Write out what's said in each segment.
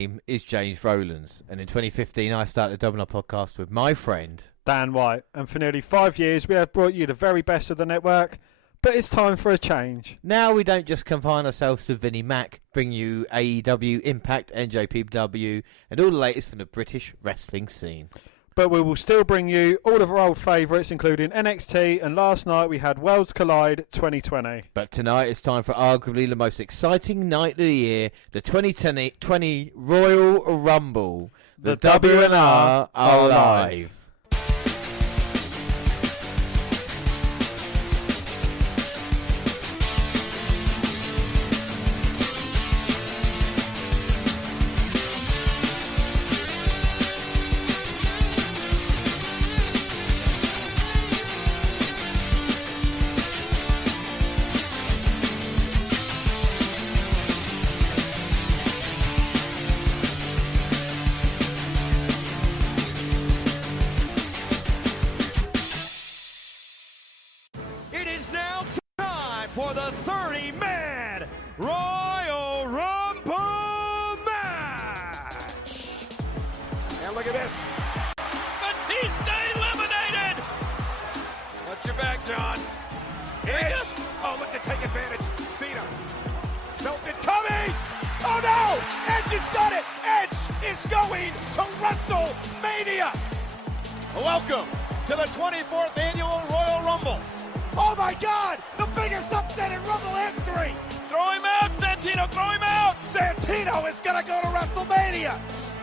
name is James Rowlands, and in 2015 I started the WNR podcast with my friend Dan White, and for nearly 5 years we have brought you the very best of the network, but it's time for a change. Now we don't just confine ourselves to Vinnie Mac, bring you AEW, Impact, NJPW, and all the latest from the British wrestling scene. But we will still bring you all of our old favourites, including NXT, and last night we had Worlds Collide 2020. But tonight it's time for arguably the most exciting night of the year, the 2020 Royal Rumble. The WNR are live. For the 30-man Royal Rumble match. And look at this. Batista eliminated. Watch your back, John. Edge. Oh, look to take advantage. Cena felt it coming. Oh, no. Edge has done it. Edge is going to WrestleMania. Welcome to the 24th annual Royal Rumble. Oh my God! The biggest upset in Rumble history! Throw him out, Santino! Throw him out! Santino is gonna go to WrestleMania!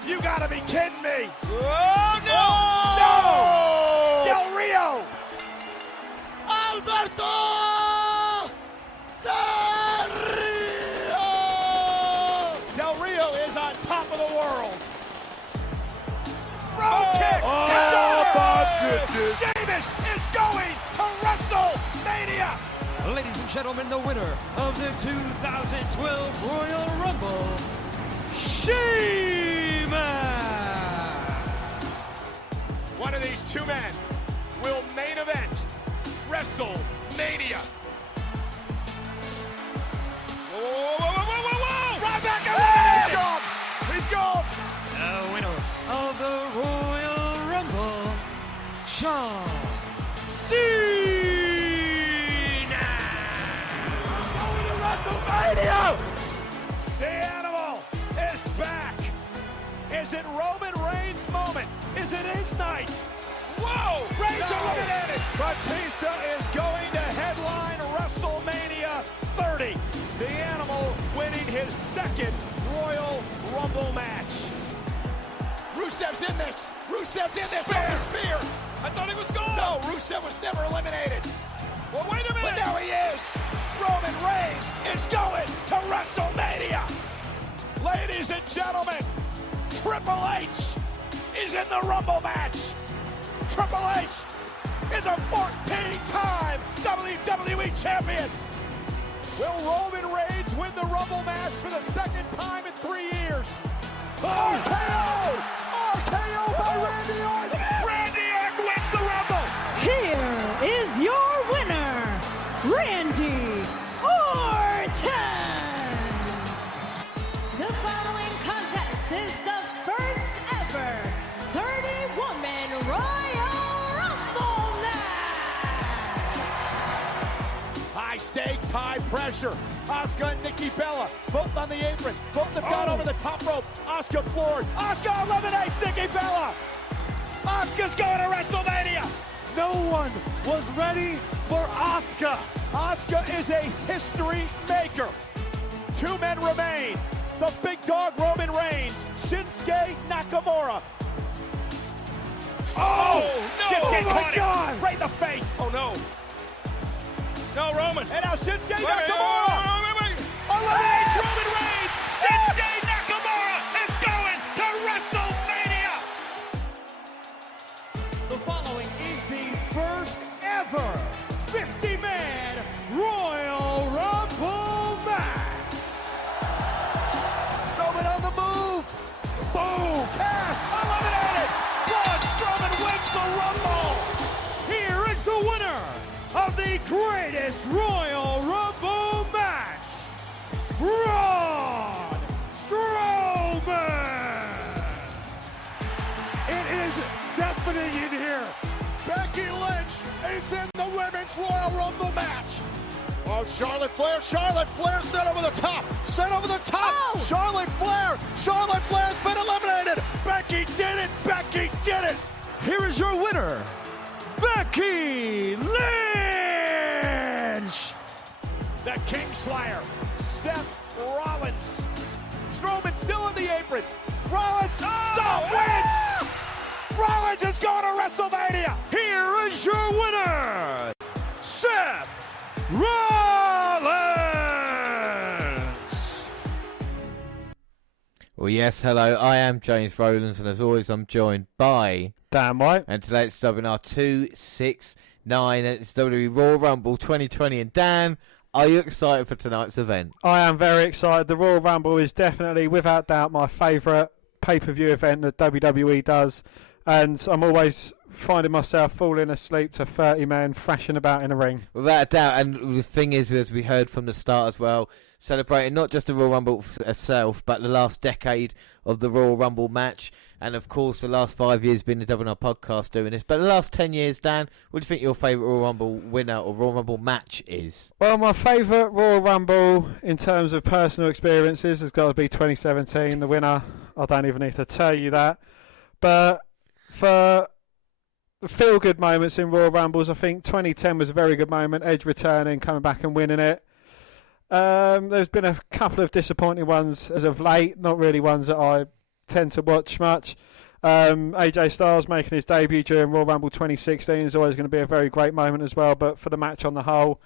You gotta be kidding me! Oh no! Oh, no! Del Rio! Alberto Del Rio! Del Rio is on top of the world! Road kick! Oh my goodness! Sheamus is going to WrestleMania! Ladies and gentlemen, the winner of the 2012 Royal Rumble, Sheamus! One of these two men will main event WrestleMania. Whoa, whoa, whoa, whoa, whoa, whoa! Ryback eliminated! He's gone! The winner of the Royal Rumble, John Cena! WrestleMania! The Animal is back! Is it Roman Reigns' moment? Is it his night? Whoa! Reigns eliminated! Batista is going to headline WrestleMania 30. The Animal winning his second Royal Rumble match. Rusev's in this! Rusev's in this! Spear! I thought he was gone! No, Rusev was never eliminated! Well, wait a minute! But now he is! Roman Reigns is going to WrestleMania! Ladies and gentlemen, Triple H is in the Rumble match! Triple H is a 14-time WWE champion! Will Roman Reigns win the Rumble match for the second time in 3 years? RKO! RKO by Randy Orton! Randy Orton wins the Rumble! Here is your winner, Randy Orton! The following contest is the first ever 30-woman Royal Rumble match! High stakes, high pressure. Asuka and Nikki Bella, both on the apron. Both have gone over the top rope. Asuka forward. Asuka eliminates Nikki Bella. Asuka's going to WrestleMania. No one was ready for Asuka. Asuka is a history maker. 2 men remain. The big dog Roman Reigns, Shinsuke Nakamura. Oh, no! Shinsuke Oh, my caught God! him right in the face. Oh, no. No, Roman. And now Shinsuke Wait, Nakamura wait. eliminates Roman Reigns. Shinsuke Nakamura is going to WrestleMania. The following is the first ever 50-man Royal Rumble match. Roman on the move. Boom. Cass eliminated. Braun Strowman wins the Rumble. Here is the winner of the greatest Royal Rumble match, Braun Strowman! is deafening in here. Becky Lynch is in the Women's Royal Rumble match. Oh, Charlotte Flair sent over the top. Oh! Charlotte Flair's been eliminated. Becky did it. Here is your winner, Becky Lynch. The Kingslayer, Seth Rollins. Strowman still in the apron. Rollins, wins! Rollins is going to WrestleMania. Here is your winner, Seth Rollins. Well, yes, hello. I am James Rowlands, and as always, I'm joined by... Damn right. And today it's WNR269, and it's WWE Royal Rumble 2020. And Dan, are you excited for tonight's event? I am very excited. The Royal Rumble is definitely, without doubt, my favourite pay-per-view event that WWE does. And I'm always finding myself falling asleep to 30 men thrashing about in a ring. Without a doubt. And the thing is, as we heard from the start as well, celebrating not just the Royal Rumble itself, but the last decade of the Royal Rumble match. And, of course, the last 5 years being the WNR podcast doing this. But the last 10 years, Dan, what do you think your favourite Royal Rumble winner or Royal Rumble match is? Well, my favourite Royal Rumble in terms of personal experiences has got to be 2017. The winner, I don't even need to tell you that. But for the feel-good moments in Royal Rumbles, I think 2010 was a very good moment. Edge returning, coming back and winning it. There's been a couple of disappointing ones as of late, not really ones that I tend to watch much. AJ Styles making his debut during Royal Rumble 2016 is always going to be a very great moment as well, but for the match on the whole,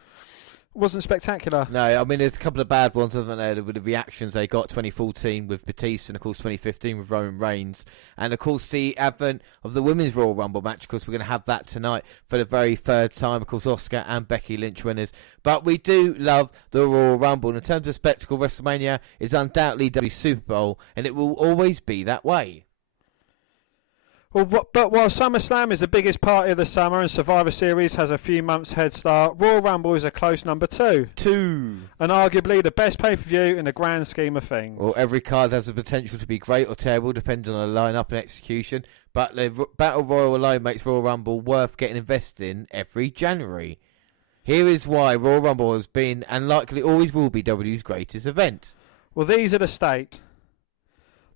wasn't spectacular. No, I mean, there's a couple of bad ones, haven't there, with the reactions they got 2014 with Batista and, of course, 2015 with Roman Reigns. And, of course, the advent of the Women's Royal Rumble match. Of course, we're going to have that tonight for the very third time. Of course, Asuka and Becky Lynch winners. But we do love the Royal Rumble. And in terms of spectacle, WrestleMania is undoubtedly WWE Super Bowl, and it will always be that way. Well, but while SummerSlam is the biggest party of the summer and Survivor Series has a few months head start, Royal Rumble is a close number 2. And arguably the best pay-per-view in the grand scheme of things. Well, every card has the potential to be great or terrible depending on the line-up and execution, but the Battle Royal alone makes Royal Rumble worth getting invested in every January. Here is why Royal Rumble has been, and likely always will be, WWE's greatest event. Well, these are the state.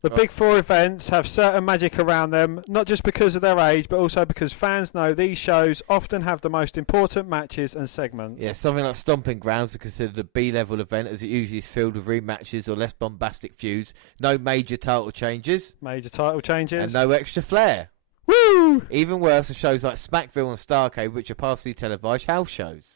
The big four events have certain magic around them, not just because of their age, but also because fans know these shows often have the most important matches and segments. Yeah, something like Stomping Grounds are considered a B-level event, as it usually is filled with rematches or less bombastic feuds. No major title changes. And no extra flair. Woo! Even worse are shows like Smackville and Starrcade, which are partially televised house shows.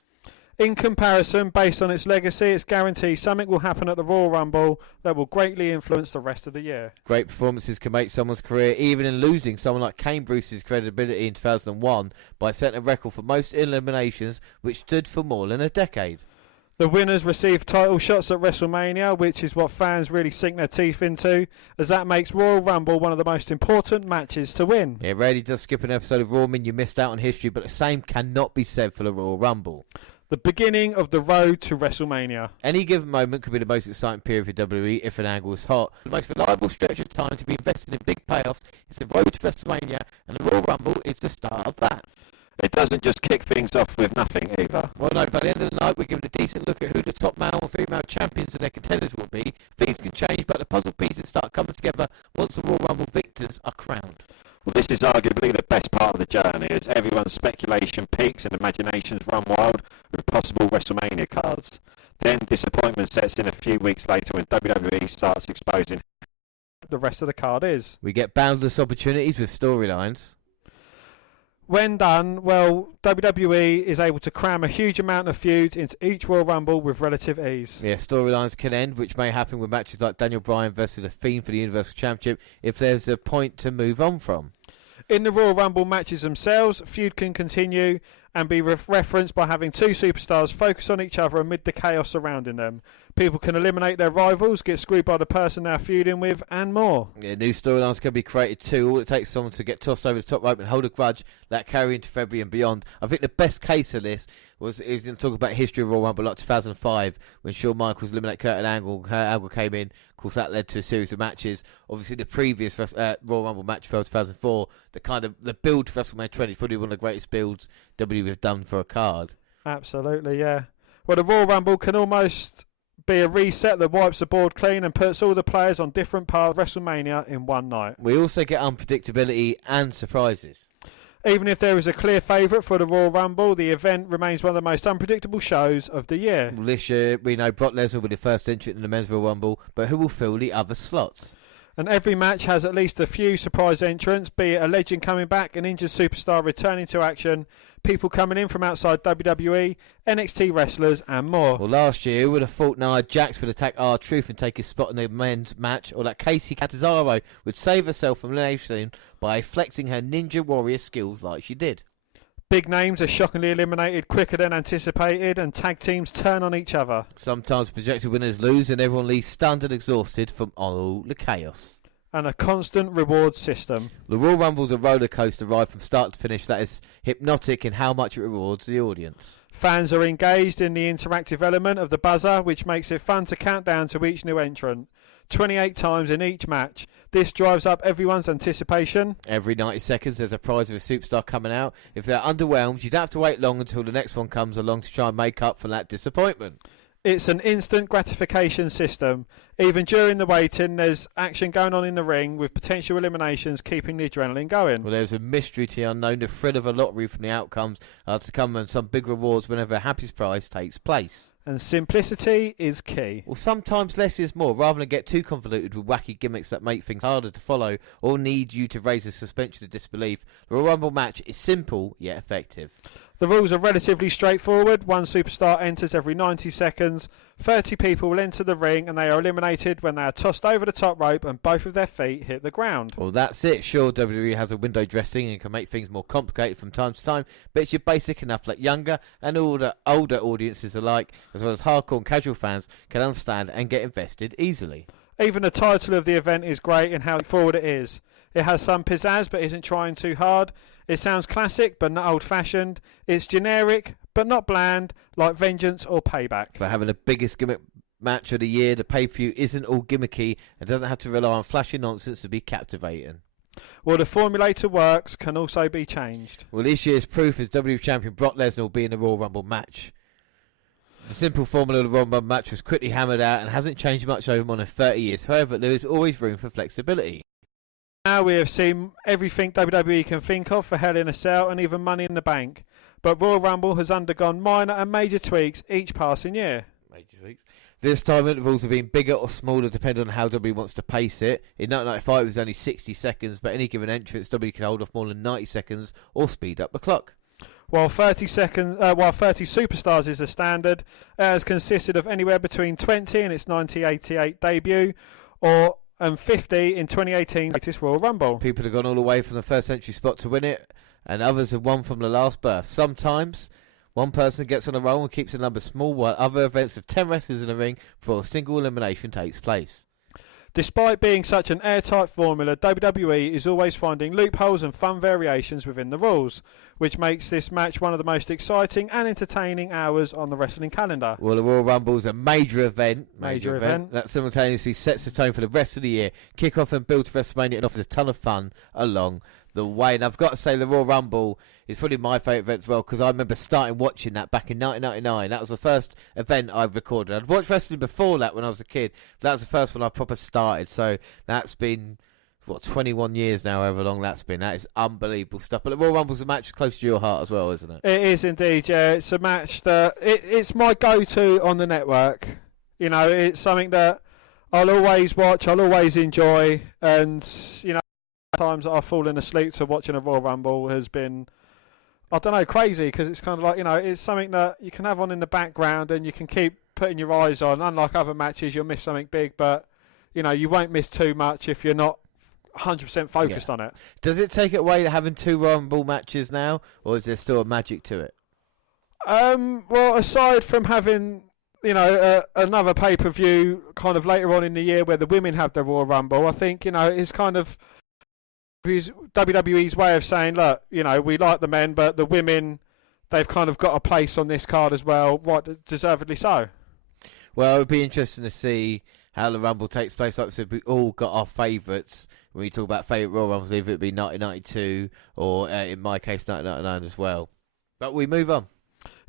In comparison, based on its legacy, it's guaranteed something will happen at the Royal Rumble that will greatly influence the rest of the year. Great performances can make someone's career, even in losing someone like Kane Bruce's credibility in 2001 by setting a record for most eliminations, which stood for more than a decade. The winners receive title shots at WrestleMania, which is what fans really sink their teeth into, as that makes Royal Rumble one of the most important matches to win. It rarely does skip an episode of Raw mean you missed out on history, but the same cannot be said for the Royal Rumble. The beginning of the road to WrestleMania. Any given moment could be the most exciting period for WWE if an angle is hot. The most reliable stretch of time to be invested in big payoffs is the road to WrestleMania, and the Royal Rumble is the start of that. It doesn't just kick things off with nothing either. Well, no, by the end of the night, we're given a decent look at who the top male and female champions and their contenders will be. Things can change, but the puzzle pieces start coming together once the Royal Rumble victors are crowned. Well, this is arguably the best part of the journey, as everyone's speculation peaks and imaginations run wild with possible WrestleMania cards. Then disappointment sets in a few weeks later when WWE starts exposing the rest of the card is. We get boundless opportunities with storylines. When done, well, WWE is able to cram a huge amount of feuds into each Royal Rumble with relative ease. Yeah, storylines can end, which may happen with matches like Daniel Bryan versus The Fiend for the Universal Championship if there's a point to move on from. In the Royal Rumble matches themselves, feud can continue and be referenced by having two superstars focus on each other amid the chaos surrounding them. People can eliminate their rivals, get screwed by the person they're feuding with, and more. Yeah, new storylines can be created too. All it takes is someone to get tossed over the top rope and hold a grudge that carry into February and beyond. I think the best case of this was going to talk about history of Royal Rumble like 2005 when Shawn Michaels eliminated Kurt Angle. Kurt Angle came in, course, that led to a series of matches. Obviously, the previous Royal Rumble match for 2004, the build to WrestleMania 20 is probably one of the greatest builds WWE have done for a card. Absolutely, yeah. Well, the Royal Rumble can almost be a reset that wipes the board clean and puts all the players on different parts of WrestleMania in one night. We also get unpredictability and surprises. Even if there is a clear favourite for the Royal Rumble, the event remains one of the most unpredictable shows of the year. Well, this year, we know Brock Lesnar will be the first entrant in the Men's Royal Rumble, but who will fill the other slots? And every match has at least a few surprise entrants, be it a legend coming back, an injured superstar returning to action, people coming in from outside WWE, NXT wrestlers, and more. Well, last year, who would have thought Nia Jax would attack R-Truth and take his spot in the men's match, or that Casey Catanzaro would save herself from elimination by flexing her Ninja Warrior skills like she did. Big names are shockingly eliminated quicker than anticipated, and tag teams turn on each other. Sometimes projected winners lose and everyone leaves stunned and exhausted from all the chaos. And a constant reward system. The Royal Rumble's a roller coaster ride from start to finish that is hypnotic in how much it rewards the audience. Fans are engaged in the interactive element of the buzzer, which makes it fun to count down to each new entrant. 28 times in each match. This drives up everyone's anticipation. Every 90 seconds there's a prize of a superstar coming out. If they're underwhelmed, you don't have to wait long until the next one comes along to try and make up for that disappointment. It's an instant gratification system. Even during the waiting, there's action going on in the ring with potential eliminations keeping the adrenaline going. Well, there's a mystery to the unknown, the thrill of a lottery from the outcomes to come, and some big rewards whenever a happy prize takes place. And simplicity is key. Well, sometimes less is more. Rather than get too convoluted with wacky gimmicks that make things harder to follow or need you to raise a suspension of disbelief, the Royal Rumble match is simple yet effective. The rules are relatively straightforward. One superstar enters every 90 seconds. 30 people will enter the ring and they are eliminated when they are tossed over the top rope and both of their feet hit the ground. Well, that's it. Sure, WWE has a window dressing and can make things more complicated from time to time, but it's basic enough that younger and older audiences alike, as well as hardcore and casual fans, can understand and get invested easily. Even the title of the event is great in how forward it is. It has some pizzazz but isn't trying too hard. It sounds classic but not old-fashioned. It's generic but not bland, like Vengeance or Payback. For having the biggest gimmick match of the year, the pay-per-view isn't all gimmicky and doesn't have to rely on flashy nonsense to be captivating. Well, the formulator works, can also be changed. Well, this year's proof is WWE Champion Brock Lesnar will be in the Royal Rumble match. The simple formula of the Royal Rumble match was quickly hammered out and hasn't changed much over more than 30 years. However, there is always room for flexibility. Now we have seen everything WWE can think of for Hell in a Cell and even Money in the Bank. But Royal Rumble has undergone minor and major tweaks each passing year. This time intervals have been bigger or smaller depending on how WWE wants to pace it. In 1995 it was only 60 seconds, but any given entrance WWE can hold off more than 90 seconds or speed up the clock. While 30 superstars is the standard, it has consisted of anywhere between 20 in its 1988 debut and 50 in 2018's latest Royal Rumble. People have gone all the way from the first entry spot to win it, and others have won from the last berth. Sometimes one person gets on a roll and keeps the number small, while other events have 10 wrestlers in the ring before a single elimination takes place. Despite being such an airtight formula, WWE is always finding loopholes and fun variations within the rules, which makes this match one of the most exciting and entertaining hours on the wrestling calendar. Well, the Royal Rumble is a major event event that simultaneously sets the tone for the rest of the year. Kickoff and build to WrestleMania and offers a ton of fun along the way. And I've got to say, the Royal Rumble is probably my favourite event as well, because I remember starting watching that back in 1999. That was the first event I recorded. I'd watched wrestling before that when I was a kid, but that was the first one I proper started. So that's been 21 years now, however long that's been. That is unbelievable stuff. But the Royal Rumble's a match close to your heart as well, isn't it? It is indeed, yeah. It's a match that it's my go-to on the network. You know, it's something that I'll always watch, I'll always enjoy, and you know, times that I've fallen asleep to watching a Royal Rumble has been, I don't know, crazy, because it's kind of like, you know, it's something that you can have on in the background and you can keep putting your eyes on. Unlike other matches, you'll miss something big, but you know, you won't miss too much if you're not 100% focused on it. Does it take it away having two Royal Rumble matches now, or is there still a magic to it? Well, aside from having, you know, another pay-per-view kind of later on in the year where the women have the Royal Rumble, I think, you know, it's kind of WWE's way of saying, look, you know, we like the men, but the women, they've kind of got a place on this card as well, right, deservedly so. Well, it would be interesting to see how the Rumble takes place. Like I said, we all got our favourites. When we talk about favourite Royal Rumbles, either it be 1992 or, in my case, 1999 as well. But we move on.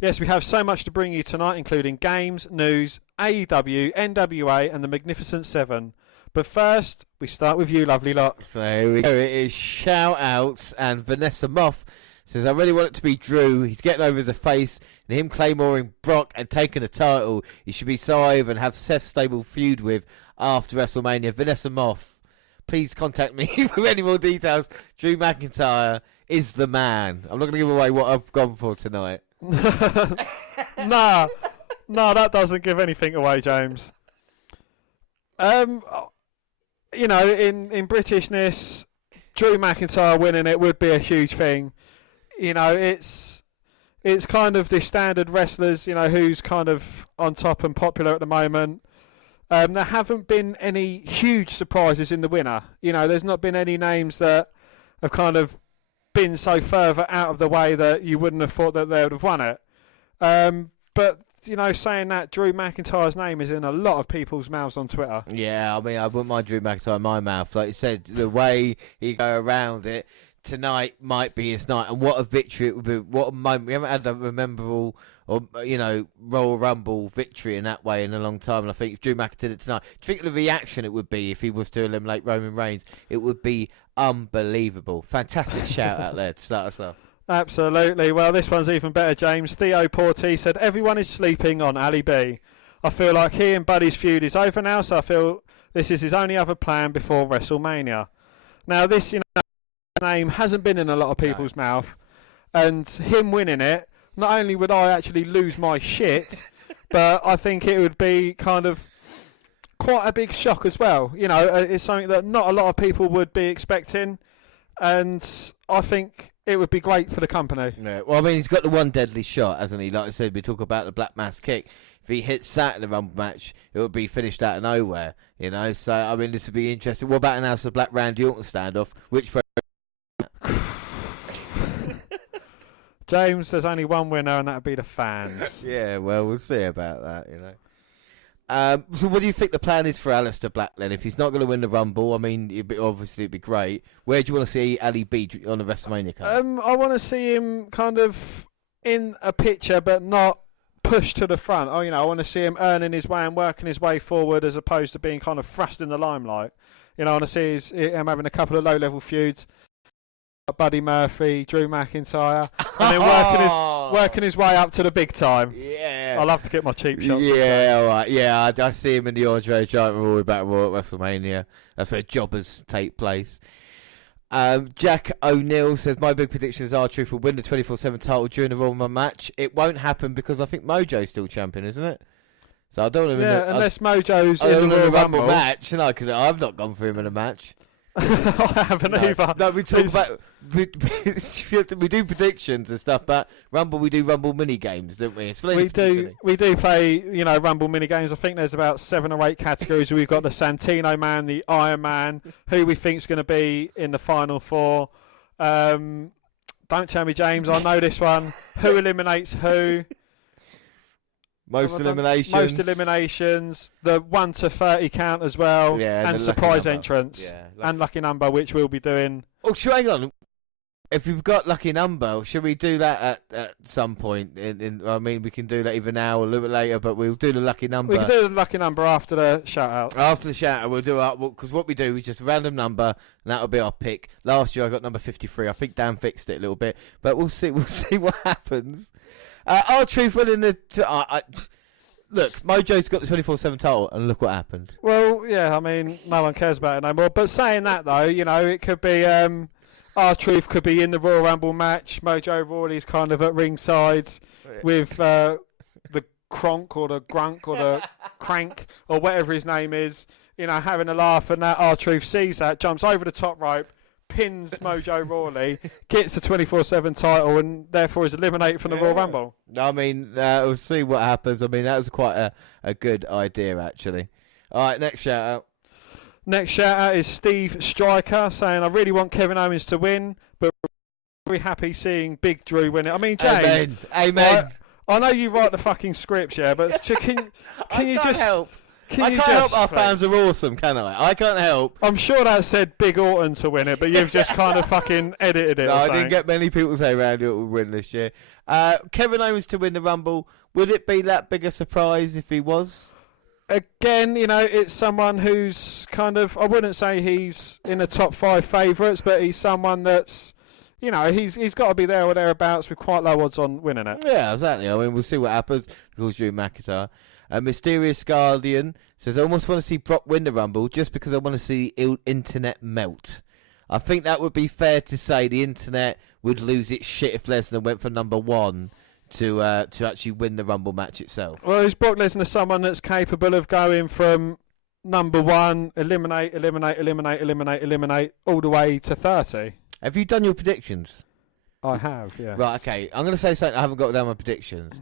Yes, we have so much to bring you tonight, including games, news, AEW, NWA, and the Magnificent Seven. But first, we start with you, lovely lot. So here we go. It is shout-outs, and Vanessa Moff says, I really want it to be Drew. He's getting over as a face, and him claymoring Brock and taking a title. He should be so over and have Seth stable feud with after WrestleMania. Vanessa Moff, please contact me for any more details. Drew McIntyre is the man. I'm not going to give away what I've gone for tonight. Nah, that doesn't give anything away, James. You know, in Britishness, Drew McIntyre winning it would be a huge thing. You know, it's kind of the standard wrestlers, you know, who's kind of on top and popular at the moment. There haven't been any huge surprises in the winner. You know, there's not been any names that have kind of been so further out of the way that you wouldn't have thought that they would have won it. But, you know, saying that, Drew McIntyre's name is in a lot of people's mouths on Twitter. Yeah, I mean, I wouldn't mind Drew McIntyre in my mouth. Like you said, the way he go around it, tonight might be his night. And what a victory it would be. What a moment. We haven't had a memorable or, you know, Royal Rumble victory in that way in a long time. And I think if Drew McIntyre did it tonight, do you think the reaction it would be if he was to eliminate Roman Reigns? It would be unbelievable. Fantastic shout out there to start us off. Absolutely. Well, this one's even better, James. Theo Porty said, everyone is sleeping on Ali B. I feel like he and Buddy's feud is over now, so I feel this is his only other plan before WrestleMania. Now, this, you know, name hasn't been in a lot of people's mouth, and him winning it, not only would I actually lose my shit, but I think it would be kind of quite a big shock as well. You know, it's something that not a lot of people would be expecting, and I think it would be great for the company. Yeah, well, I mean, he's got the one deadly shot, hasn't he? Like I said, we talk about the Black Mass kick. If he hits that in the Rumble match, it would be finished out of nowhere, you know? So, I mean, this would be interesting. What about an House of Black Randy Orton standoff? Which James, there's only one winner, and that would be the fans. Yeah, well, we'll see about that, you know. So what do you think the plan is for Aleister Black then? If he's not going to win the Rumble, I mean, it'd be great. Where do you want to see Ali B on the WrestleMania card? I want to see him kind of in a picture, but not pushed to the front. Oh, you know, I want to see him earning his way and working his way forward, as opposed to being kind of thrust in the limelight. You know, I want to see him having a couple of low-level feuds. Buddy Murphy, Drew McIntyre, and then working his way up to the big time. Yeah, I love to get my cheap shots. Yeah, all right. Yeah, I see him in the Andre Giant Memorial Battle Royal at WrestleMania. That's where jobbers take place. Jack O'Neill says, my big prediction is R-Truth will win the 24/7 title during the Royal Rumble match. It won't happen because I think Mojo's still champion, isn't it? So I don't want to unless Mojo's in the Royal Rumble match. And I've not gone for him in a match. I haven't either. No, we talk about we do predictions and stuff, but Rumble we do Rumble mini games, don't we? We do play, you know, Rumble mini games. I think there's about 7 or 8 categories. We've got the Santino Man, the Iron Man, who we think's going to be in the final 4. Don't tell me, James. I know this one. Who eliminates who? Most eliminations, the 1 to 30 count as well, and surprise entrance, and lucky number, which we'll be doing. Oh, hang on. If you've got lucky number, should we do that at some point? I mean, we can do that either now or a little bit later, but we'll do the lucky number. We can do the lucky number after the shout out. After the shout out, we'll do our, because what we do, we just random number, and that'll be our pick. Last year I got number 53. I think Dan fixed it a little bit, but we'll see what happens. R-Truth winning the... look, Mojo's got the 24/7 title, and look what happened. Well, yeah, I mean, no one cares about it no more. But saying that, though, you know, it could be... R-Truth could be in the Royal Rumble match. Mojo Rawley's kind of at ringside with the Kronk or the Grunk or the Crank or whatever his name is, you know, having a laugh, and that R-Truth sees that, jumps over the top rope, pins Mojo Rawley, gets the 24/7 title, and therefore is eliminated from the Royal Rumble. I mean, we'll see what happens. I mean, that was quite a good idea, actually. All right, next shout out. Next shout out is Steve Stryker saying, I really want Kevin Owens to win, but we're very happy seeing Big Drew win it. I mean, James. Amen. I know you write the fucking scripts, yeah, but can you just help? I can't help our fans are awesome, can I? I can't help. I'm sure that said Big Orton to win it, but you've just kind of fucking edited it. No, or I something. didn't get many people say Randy Orton would win this year. Kevin Owens to win the Rumble. Would it be that big a surprise if he was? Again, you know, it's someone who's kind of, I wouldn't say he's in the top 5 favourites, but he's someone that's, you know, he's got to be there or thereabouts with quite low odds on winning it. Yeah, exactly. I mean, we'll see what happens. Of course, Drew McIntyre. Mysterious Guardian says, I almost want to see Brock win the Rumble just because I want to see internet melt. I think that would be fair to say the internet would lose its shit if Lesnar went for number 1 to actually win the Rumble match itself. Well, is Brock Lesnar someone that's capable of going from number 1, eliminate, all the way to 30? Have you done your predictions? I have, yeah. Right, okay. I'm going to say something. I haven't got down my predictions.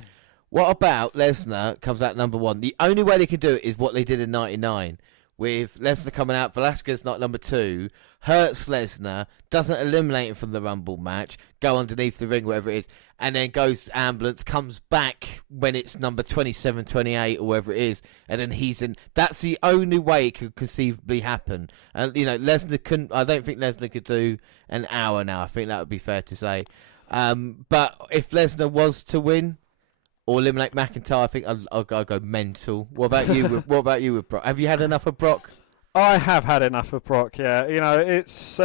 What about Lesnar comes out number 1? The only way they can do it is what they did in 99. With Lesnar coming out, Velasquez not number 2, hurts Lesnar, doesn't eliminate him from the Rumble match, go underneath the ring, whatever it is, and then goes ambulance, comes back when it's number 27, 28, or whatever it is, and then he's in. That's the only way it could conceivably happen. And, you know, Lesnar couldn't, I don't think Lesnar could do an hour now. I think that would be fair to say. But if Lesnar was to win, or eliminate McIntyre, I think I'll go mental. What about you? What about you with Brock? Have you had enough of Brock? I have had enough of Brock. Yeah, you know, it's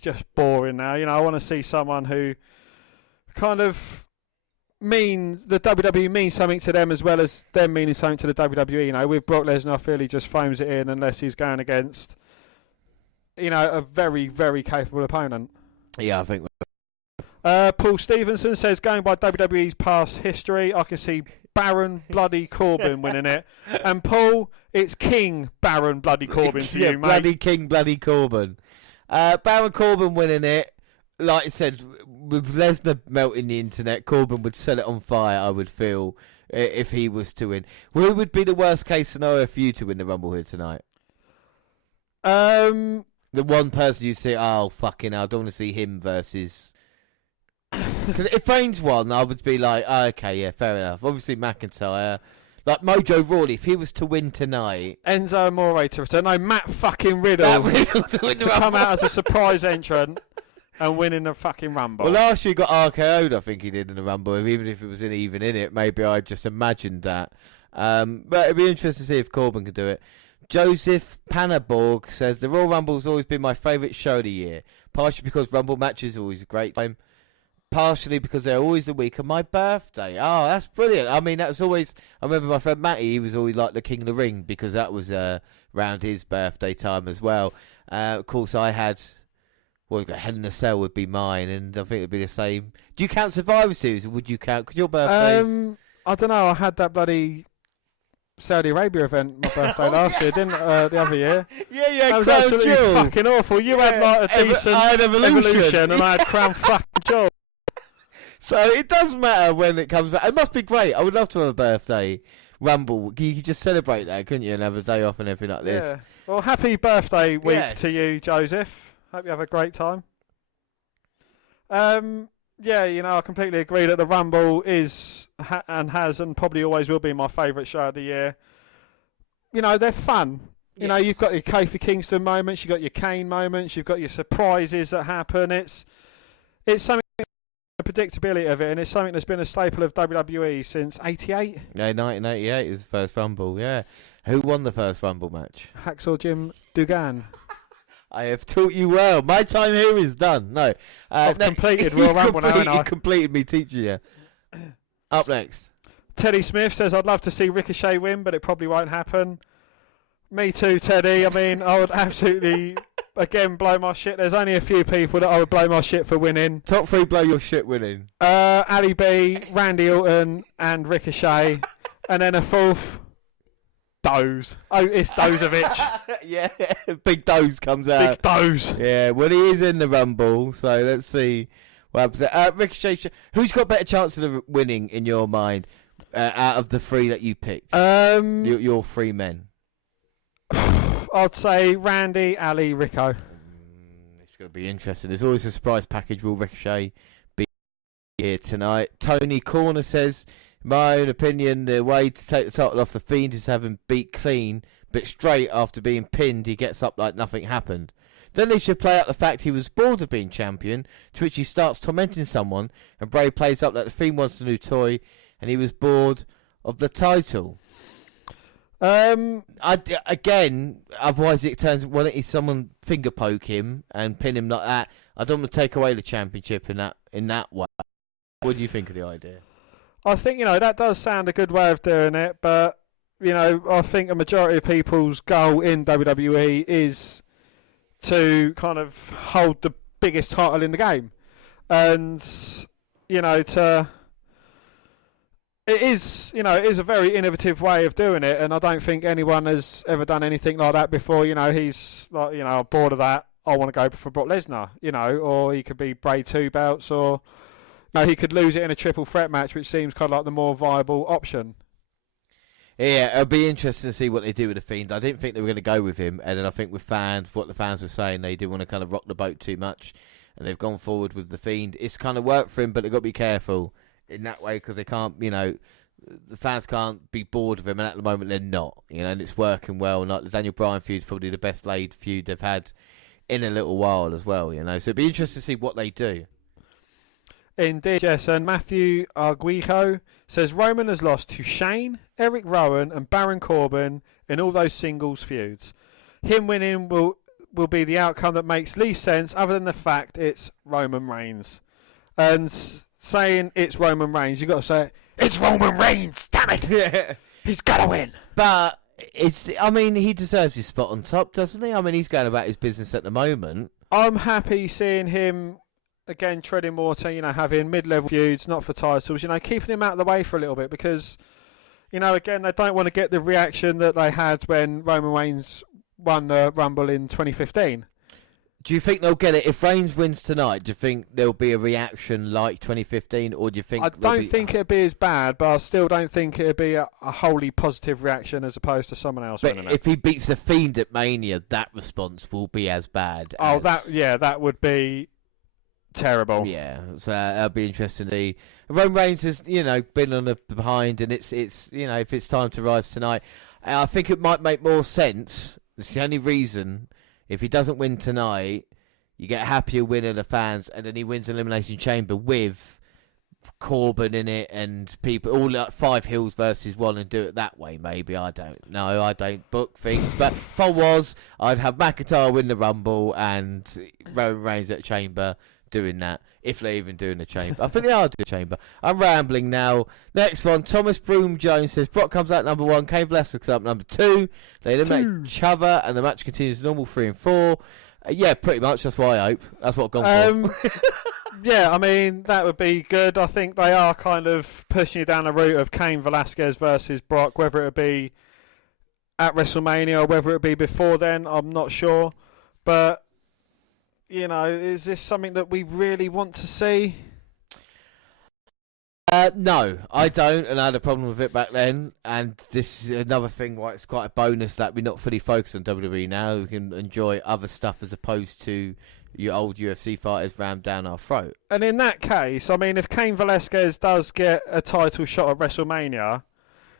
just boring now. You know, I want to see someone who kind of the WWE means something to them as well as them meaning something to the WWE. You know, with Brock Lesnar, I feel he just phones it in unless he's going against, you know, a very, very capable opponent. Yeah, I think. Paul Stevenson says, going by WWE's past history, I can see Baron Bloody Corbin winning it. And Paul, it's King Baron Bloody Corbin to you, mate. Bloody King Bloody Corbin. Baron Corbin winning it. Like I said, with Lesnar melting the internet, Corbin would set it on fire, I would feel, if he was to win. Who would be the worst case scenario for you to win the Rumble here tonight? The one person you say, oh, fucking hell, I don't want to see him versus... Because if Reigns won, I would be like, oh, okay, yeah, fair enough. Obviously, McIntyre, like Mojo Rawley, if he was to win tonight, Enzo Amore to return. No, Matt fucking Riddle to come out as a surprise entrant and win in the fucking Rumble. Well, last year he got RKO'd, I think he did in the Rumble. Even if it was even in it, maybe I just imagined that. But it'd be interesting to see if Corbin could do it. Joseph Panaborg says the Royal Rumble's always been my favourite show of the year, partially because Rumble matches are always a great time. Partially because they're always the week of my birthday. Oh, that's brilliant. I mean, that was always... I remember my friend Matty, he was always like the King of the Ring because that was around his birthday time as well. Of course, I had... Well, Hell in a Cell would be mine, and I think it would be the same. Do you count Survivor Series, or would you count... Because your birthdays... I don't know. I had that bloody Saudi Arabia event my birthday last year, didn't the other year? Yeah, that was absolutely fucking awful. You had like a decent I had Evolution, and I had Crown fucking Jewel. So it does matter when it comes out. It must be great. I would love to have a birthday Rumble. You could just celebrate that, couldn't you, and have a day off and everything like this. Yeah. Well, happy birthday week to you, Joseph. Hope you have a great time. Yeah, you know, I completely agree that the Rumble is and has and probably always will be my favourite show of the year. You know, they're fun. You know, you've got your Kofi Kingston moments, you've got your Kane moments, you've got your surprises that happen. It's something, the predictability of it, and it's something that's been a staple of WWE since 88. Yeah, 1988 is the first Rumble, yeah. Who won the first Rumble match? Hacksaw Jim Duggan. I have taught you well. My time here is done. No. I've completed Royal Rumble now, haven't I? You completed me teaching you. Up next. Teddy Smith says, I'd love to see Ricochet win, but it probably won't happen. Me too, Teddy. I mean, I would absolutely, again, blow my shit. There's only a few people that I would blow my shit for winning. Top 3 blow your shit winning. Ali B, Randy Orton, and Ricochet. And then a fourth, Doze. Oh, it's Dozovich. Yeah, Big Doze comes out. Big Doze. Yeah, well, he is in the Rumble, so let's see what happens. Ricochet, who's got better chance of winning in your mind out of the 3 that you picked? Your 3 men. I'd say Randy, Ali, Rico. It's going to be interesting. There's always a surprise package. Will Ricochet be here tonight? Tony Corner says In my own opinion, the way to take the title off The Fiend is to have him beat clean, but straight after being pinned, he gets up like nothing happened. Then they should play out the fact he was bored of being champion, to which he starts tormenting someone, and Bray plays up that The Fiend wants a new toy, and he was bored of the title. Again, otherwise it turns, why don't someone finger poke him and pin him like that? I don't want to take away the championship in that way. What do you think of the idea? I think, that does sound a good way of doing it, but, I think a majority of people's goal in WWE is to kind of hold the biggest title in the game. And, it is a very innovative way of doing it, and I don't think anyone has ever done anything like that before. He's like, I'm bored of that. I want to go for Brock Lesnar, or he could be Bray 2 belts, or he could lose it in a triple threat match, which seems kind of like the more viable option. Yeah, it'll be interesting to see what they do with The Fiend. I didn't think they were going to go with him, and then I think with what the fans were saying, they didn't want to kind of rock the boat too much, and they've gone forward with The Fiend. It's kind of worked for him, but they've got to be careful in that way, because they can't, the fans can't be bored of him, and at the moment they're not, and it's working well. Like the Daniel Bryan feud, probably the best laid feud they've had in a little while as well, so it'd be interesting to see what they do. Indeed, yes, and Matthew Arguijo says Roman has lost to Shane, Eric Rowan and Baron Corbin in all those singles feuds. Him winning will be the outcome that makes least sense, other than the fact it's Roman Reigns. And saying it's Roman Reigns, you've got to say, it's Roman Reigns, damn it! Yeah. He's got to win. But, he deserves his spot on top, doesn't he? He's going about his business at the moment. I'm happy seeing him, again, treading water, having mid-level feuds, not for titles, keeping him out of the way for a little bit, because, again, they don't want to get the reaction that they had when Roman Reigns won the Rumble in 2015. Do you think they'll get it? If Reigns wins tonight, do you think there'll be a reaction like 2015, or do you think... I don't think it'd be as bad, but I still don't think it'd be a wholly positive reaction as opposed to someone else winning it. If he beats The Fiend at Mania, that response will be as bad. That would be terrible. Yeah, so that'll be interesting to see. Roman Reigns has, been on the behind, and it's if it's time to rise tonight, I think it might make more sense. It's the only reason. If he doesn't win tonight, you get a happier winner, the fans, and then he wins Elimination Chamber with Corbin in it and people, all like 5 heels versus 1, and do it that way, maybe. I don't know. I don't book things. But if I was, I'd have McIntyre win the Rumble and Roman Reigns at Chamber doing that, if they're even doing the Chamber. I think they are doing the Chamber. I'm rambling now. Next one, Thomas Broom Jones says Brock comes out number 1, Cain Velasquez comes up number 2. They eliminate each other, and the match continues normal 3 and 4. Yeah, pretty much. That's what I hope. That's what I've gone for. Yeah, that would be good. I think they are kind of pushing you down the route of Cain Velasquez versus Brock, whether it be at WrestleMania or whether it be before then, I'm not sure. But is this something that we really want to see? No, I don't, and I had a problem with it back then. And this is another thing why it's quite a bonus that we're not fully focused on WWE now. We can enjoy other stuff as opposed to your old UFC fighters rammed down our throat. And in that case, if Cain Velasquez does get a title shot at WrestleMania,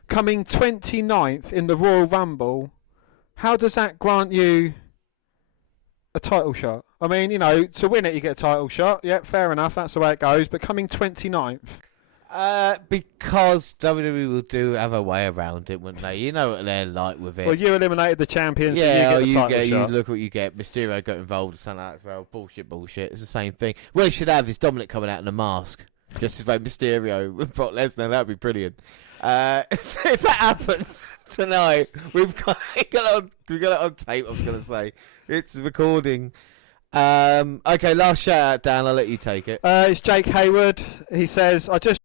coming 29th in the Royal Rumble, how does that grant you a title shot? To win it, you get a title shot. Yep, fair enough. That's the way it goes. But coming 29th. Because WWE will have a way around it, wouldn't they? You know what they're like with it. Well, you eliminated the champions, yeah, so you get the title shot. You look what you get. Mysterio got involved with something like that as well. Bullshit. It's the same thing. What you should have is Dominic coming out in a mask. Just as like Mysterio with Brock Lesnar. That'd be brilliant. If that happens tonight, we've got it on tape, I was going to say. It's recording. Okay, last shout out, Dan. I'll let you take it. It's Jake Hayward. He says, I just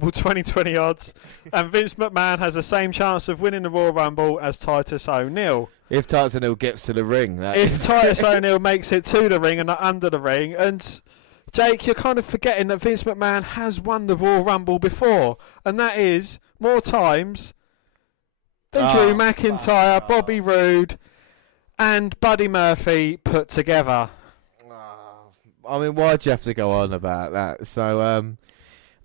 2020 odds, and Vince McMahon has the same chance of winning the Royal Rumble as Titus O'Neil. If Titus O'Neil gets to the ring. If Titus O'Neil makes it to the ring and not under the ring. And Jake, you're kind of forgetting that Vince McMahon has won the Royal Rumble before, and that is more times than Drew McIntyre, Bobby Roode, and Buddy Murphy put together. Why'd you have to go on about that? So,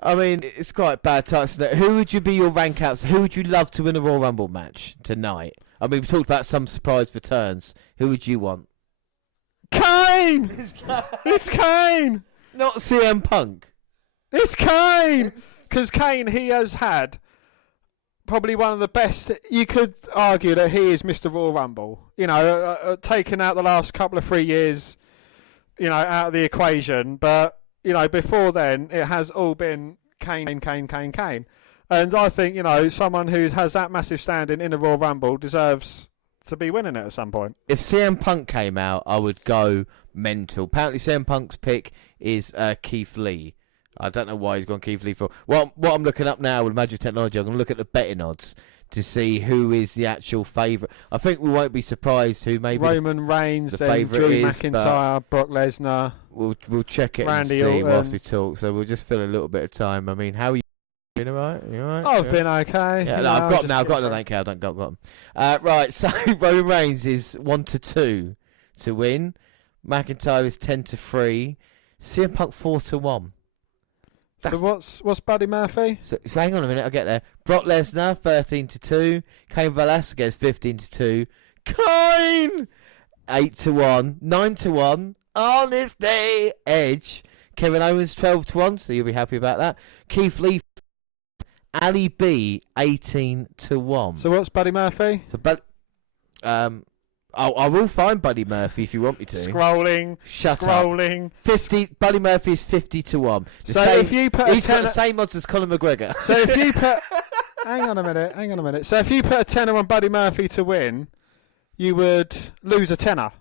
I mean, it's quite bad times. Who would you be your rank outs? Who would you love to win a Royal Rumble match tonight? I mean, we talked about some surprise returns. Who would you want? Kane! It's Kane! Not CM Punk. It's Kane! Because Kane, he has had probably one of the best. You could argue that he is Mr. Royal Rumble. You know, taking out the last couple of 3 years, you know, out of the equation. But, you know, before then, it has all been Kane. And I think, you know, someone who has that massive standing in the Royal Rumble deserves to be winning it at some point. If CM Punk came out, I would go mental. Apparently, CM Punk's pick is Keith Lee. I don't know why he's gone Keith Lee for. What I'm looking up now with Magic Technology, I'm going to look at the betting odds to see who is the actual favourite. I think we won't be surprised who maybe Roman Reigns, the then favourite Drew is, McIntyre, Brock Lesnar. We'll check it Randy and see Orton. whilst we talk. So we'll just fill a little bit of time. I mean, how are you? You alright? You alright? I've been okay. Yeah, You no, know, I've got just another. Thank you. I don't got them. Right, so Roman Reigns is 1-2 to win. McIntyre is 10-3. CM Punk 4-1. So what's Buddy Murphy? So hang on a minute, I'll get there. Brock Lesnar 13-2. Cain Velasquez 15-2. Kane 8-1. 9-1. On this day, Edge. Kevin Owens 12-1, so you'll be happy about that. Keith Lee, Ali B 18-1. So what's Buddy Murphy? So, I will find Buddy Murphy if you want me to. Scrolling. Shut scrolling. up. 50. Buddy Murphy is 50-1. So if you put he's got the same odds as Conor McGregor. So if you put, hang on a minute. So if you put a tenner on Buddy Murphy to win, you would lose a tenner.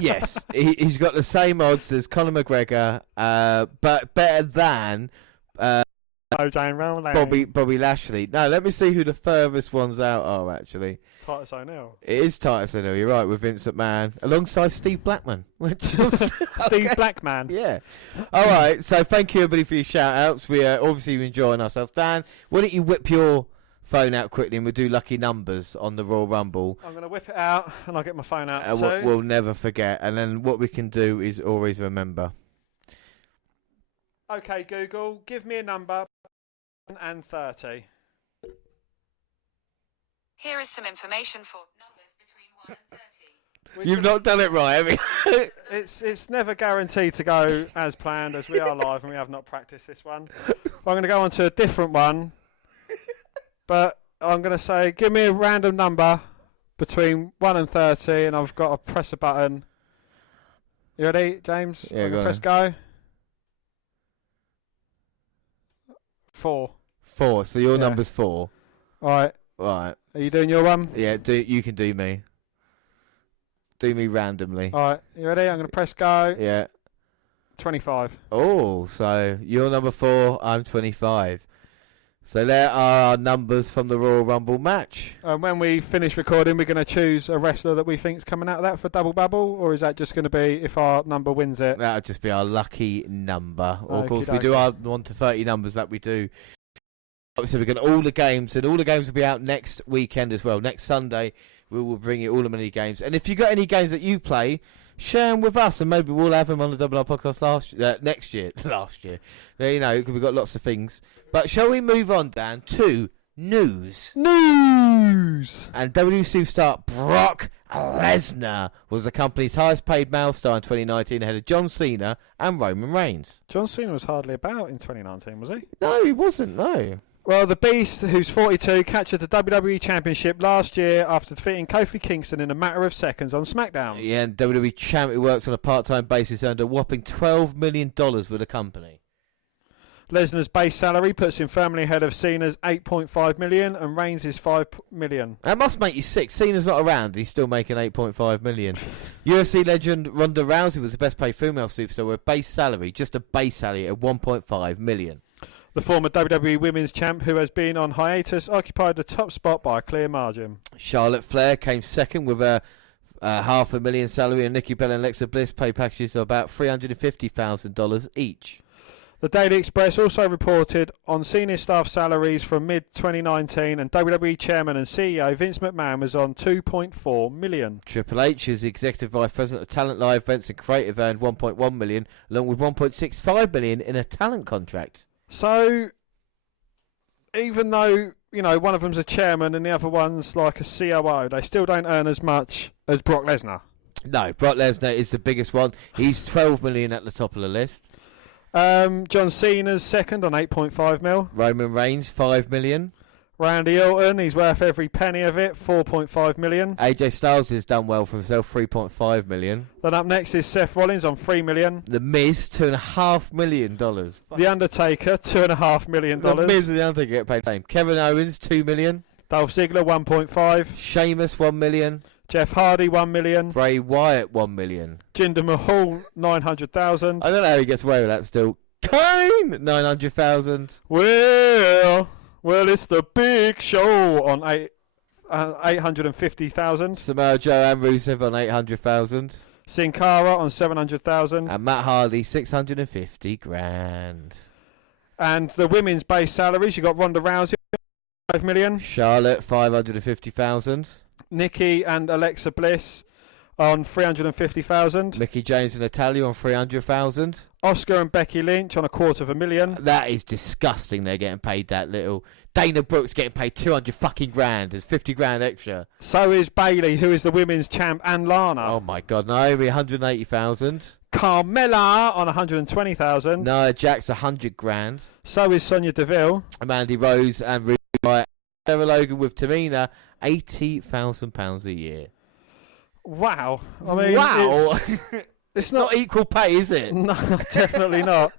Yes, he's got the same odds as Conor McGregor, but better than Bobby Lashley. No, let me see who the furthest ones out are, actually. Titus O'Neil. It is Titus O'Neil, you're right, with Vince McMahon, alongside Steve Blackman. Steve Blackman. Yeah. All right, so thank you, everybody, for your shout-outs. We are obviously enjoying ourselves. Dan, why don't you whip your phone out quickly and we'll do lucky numbers on the Royal Rumble. I'm going to whip it out and I'll get my phone out. We'll never forget. And then what we can do is always remember. Okay, Google, give me a number and 30. Here is some information for numbers between 1 and 30. You've not done it right, have you? It's never guaranteed to go as planned, as we are live and we have not practiced this one. I'm going to go on to a different one. But I'm going to say, give me a random number between 1 and 30, and I've got to press a button. You ready, James? Yeah, I'm going to press go. 4. 4. So your number's 4. All right. Right. Are you doing your one? Yeah. You can do me. Do me randomly. All right. You ready? I'm going to press go. Yeah. 25. Oh, so you're number 4. I'm 25. So there are our numbers from the Royal Rumble match. And when we finish recording, we're going to choose a wrestler that we think's coming out of that for Double Bubble, or is that just going to be if our number wins it? That'll just be our lucky number. Or of course, we Okey-dokey. do our 1 to 30 numbers that we do. So we're going to all the games, and all the games will be out next weekend as well. Next Sunday, we will bring you all the mini games. And if you've got any games that you play, share them with us, and maybe we'll have them on the Double R podcast next year. Last year. You know, we've got lots of things. But shall we move on, Dan, to news? News! And WWE superstar Brock Lesnar was the company's highest paid male star in 2019 ahead of John Cena and Roman Reigns. John Cena was hardly about in 2019, was he? No, he wasn't, no. Well, the Beast, who's 42, captured the WWE Championship last year after defeating Kofi Kingston in a matter of seconds on SmackDown. Yeah, and WWE champ who works on a part-time basis earned a whopping $12 million with the company. Lesnar's base salary puts him firmly ahead of Cena's $8.5 million and Reigns' $5 million. That must make you sick. Cena's not around. He's still making $8.5 million. UFC legend Ronda Rousey was the best paid female superstar with a base salary, just a base salary of $1.5 million. The former WWE Women's Champ, who has been on hiatus, occupied the top spot by a clear margin. Charlotte Flair came second with a $500,000 salary, and Nikki Bella and Alexa Bliss pay packages of about $350,000 each. The Daily Express also reported on senior staff salaries from mid-2019, and WWE Chairman and CEO Vince McMahon was on $2.4 million. Triple H is the Executive Vice President of Talent, Live Events and Creative, earned $1.1 million, along with $1.65 million in a talent contract. So, even though, one of them's a chairman and the other one's like a COO, they still don't earn as much as Brock Lesnar. No, Brock Lesnar is the biggest one. He's $12 million at the top of the list. John Cena's second on 8.5 mil. Roman Reigns, $5 million. Randy Orton, he's worth every penny of it, 4.5 million. AJ Styles has done well for himself, $3.5 million. Then up next is Seth Rollins on 3 million. The Miz, $2.5 million. The Undertaker, $2.5 million. The Miz and the Undertaker get paid the same. Kevin Owens, $2 million. Dolph Ziggler, 1.5. Sheamus, $1 million. Jeff Hardy, 1 million. Bray Wyatt, $1 million. Jinder Mahal, 900,000. I don't know how he gets away with that still. Kane, 900,000. Well, it's the Big Show on 850,000. Samoa Joe and Rusev on 800,000. Sin Cara on 700,000. And Matt Hardy, 650 grand. And the women's base salaries, you got Ronda Rousey, 5 million. Charlotte, 550,000. Nikki and Alexa Bliss on 350,000. Mickey James and Natalia on 300,000. Oscar and Becky Lynch on $250,000. That is disgusting. They're getting paid that little. Dana Brooks getting paid 200 fucking grand. There's 50 grand extra. So is Bayley, who is the women's champ, and Lana. Oh my God, Naomi 180,000. Carmella on 120,000. Nia Jax 100 grand. So is Sonya Deville. Mandy Rose and Ruby Riott. Sarah Logan with Tamina, £80,000 a year. Wow. I mean, wow. It's not equal pay, is it? No, definitely not.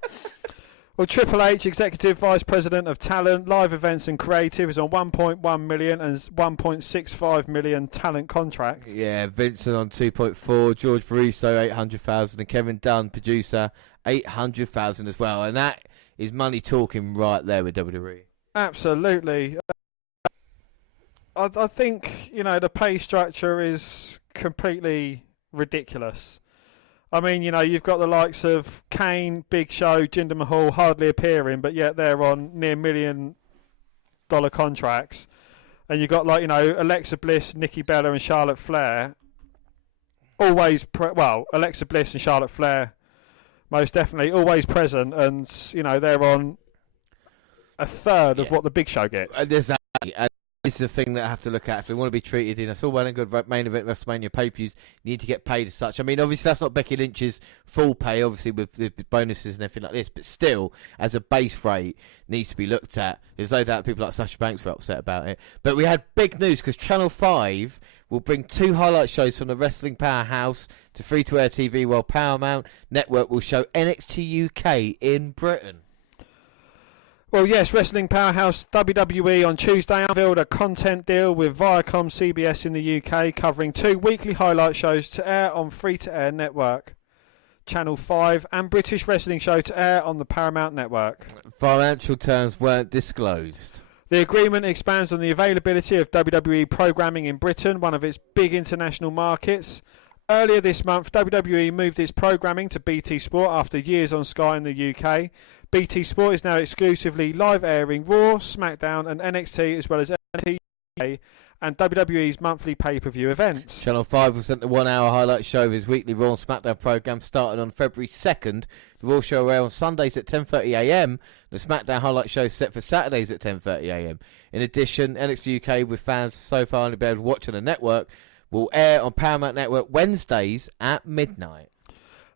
Well, Triple H, Executive Vice President of Talent, Live Events and Creative, is on 1.1 million and 1.65 million talent contract. Yeah, Vincent on 2.4, George Barriso 800,000, and Kevin Dunn, producer, 800,000 as well. And that is money talking right there with WWE. Absolutely. I think, the pay structure is completely ridiculous. I mean, you've got the likes of Kane, Big Show, Jinder Mahal hardly appearing, but yet they're on near $1 million contracts. And you've got, Alexa Bliss, Nikki Bella and Charlotte Flair. Always, Alexa Bliss and Charlotte Flair, most definitely, always present. And, they're on a third of what the Big Show gets. This is the thing that I have to look at. If they want to be treated in a so well and good main event WrestleMania pay-per-views, you need to get paid as such. I mean, obviously that's not Becky Lynch's full pay, obviously with bonuses and everything like this, but still, as a base rate, needs to be looked at. There's no doubt people like Sasha Banks were upset about it. But we had big news because Channel 5 will bring 2 highlight shows from the Wrestling Powerhouse to free-to-air TV, while Paramount Network will show NXT UK in Britain. Well, yes, Wrestling Powerhouse WWE on Tuesday unveiled a content deal with Viacom CBS in the UK, covering 2 weekly highlight shows to air on free-to-air network Channel 5 and British Wrestling Show to air on the Paramount Network. Financial terms weren't disclosed. The agreement expands on the availability of WWE programming in Britain, one of its big international markets. Earlier this month, WWE moved its programming to BT Sport after years on Sky in the UK. BT Sport is now exclusively live airing Raw, SmackDown and NXT, as well as NXT UK and WWE's monthly pay-per-view events. Channel 5 will send the 1-hour highlight show of his weekly Raw and SmackDown programme starting on February 2nd. The Raw show will air on Sundays at 10:30am. The SmackDown highlight show is set for Saturdays at 10:30am. In addition, NXT UK, with fans so far only be able to watch on the network, will air on Paramount Network Wednesdays at midnight.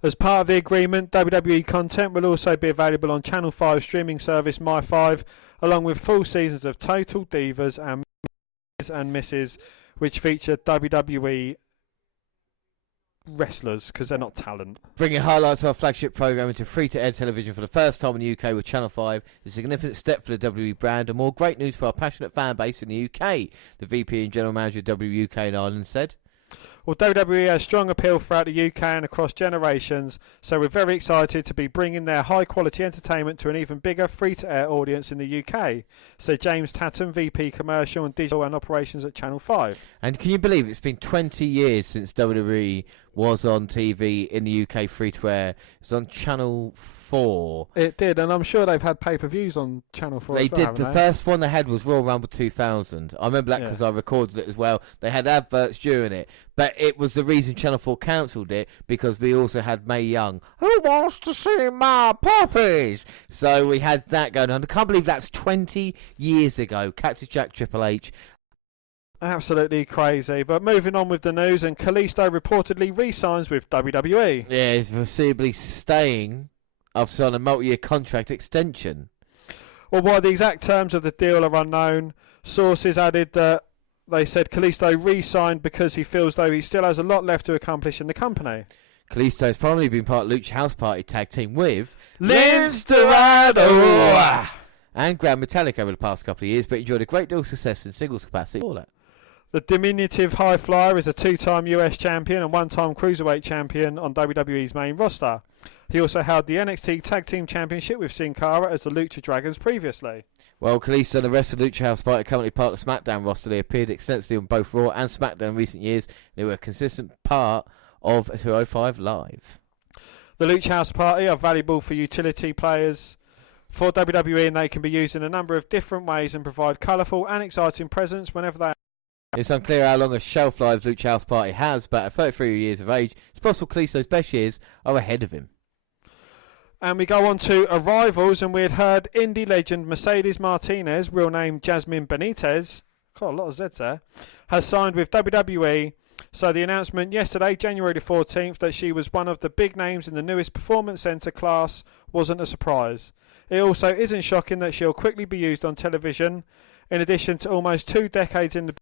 As part of the agreement, WWE content will also be available on Channel 5 streaming service My5, along with full seasons of Total Divas and Ms. and Mrs., which feature WWE wrestlers, because they're not talent. Bringing highlights of our flagship programme into free-to-air television for the first time in the UK with Channel 5 is a significant step for the WWE brand and more great news for our passionate fan base in the UK, the VP and General Manager of WUK in Ireland said. Well, WWE has strong appeal throughout the UK and across generations, so we're very excited to be bringing their high-quality entertainment to an even bigger free-to-air audience in the UK, said James Tatton, VP Commercial and Digital and Operations at Channel 5. And can you believe it's been 20 years since WWE was on TV in the UK free to air. It was on Channel 4. It did, and I'm sure they've had pay-per-views on Channel 4 They as well, did. The haven't first one they had was Royal Rumble 2000. I remember that because I recorded it as well. They had adverts during it. But it was the reason Channel 4 cancelled it, because we also had Mae Young. Who wants to see my puppies? So we had that going on. I can't believe that's 20 years ago. Cactus Jack, Triple H. Absolutely crazy. But moving on with the news, and Kalisto reportedly re-signs with WWE. Yeah, he's foreseeably staying after on a multi-year contract extension. Well, while the exact terms of the deal are unknown, sources added that they said Kalisto re-signed because he feels though he still has a lot left to accomplish in the company. Kalisto has primarily been part of Lucha House Party tag team with Lince Dorado and Grand Metalik over the past couple of years, but enjoyed a great deal of success in singles capacity. All that. The diminutive high flyer is a 2-time US champion and 1-time cruiserweight champion on WWE's main roster. He also held the NXT Tag Team Championship with Sin Cara as the Lucha Dragons previously. Well, Kalisto and the rest of the Lucha House Party are currently part of the SmackDown roster. They appeared extensively on both Raw and SmackDown in recent years. They were a consistent part of 205 Live. The Lucha House Party are valuable for utility players for WWE, and they can be used in a number of different ways and provide colourful and exciting presence whenever they. It's unclear how long a shelf life Lucha House Party has, but at 33 years of age, it's possible Kalisto's best years are ahead of him. And we go on to arrivals, and we had heard indie legend Mercedes Martinez, real name Jasmine Benitez, got a lot of Z's there, has signed with WWE. So the announcement yesterday, January the 14th, that she was one of the big names in the newest Performance Center class wasn't a surprise. It also isn't shocking that she'll quickly be used on television, in addition to almost 2 decades in the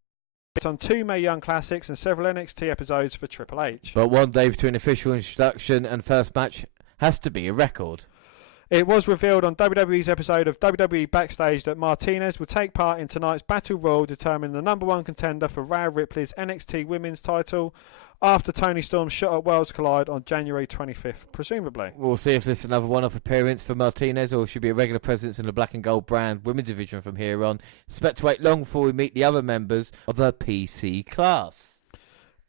on 2 Mae Young classics and several NXT episodes for Triple H. But one day between official introduction and first match has to be a record. It was revealed on WWE's episode of WWE Backstage that Martinez would take part in tonight's Battle Royal, determining the number 1 contender for Rhea Ripley's NXT Women's title after Toni Storm's shot at Worlds Collide on January 25th, presumably. We'll see if this is another one-off appearance for Martinez, or should be a regular presence in the black and gold brand women's division from here on. Expect to wait long before we meet the other members of the PC class.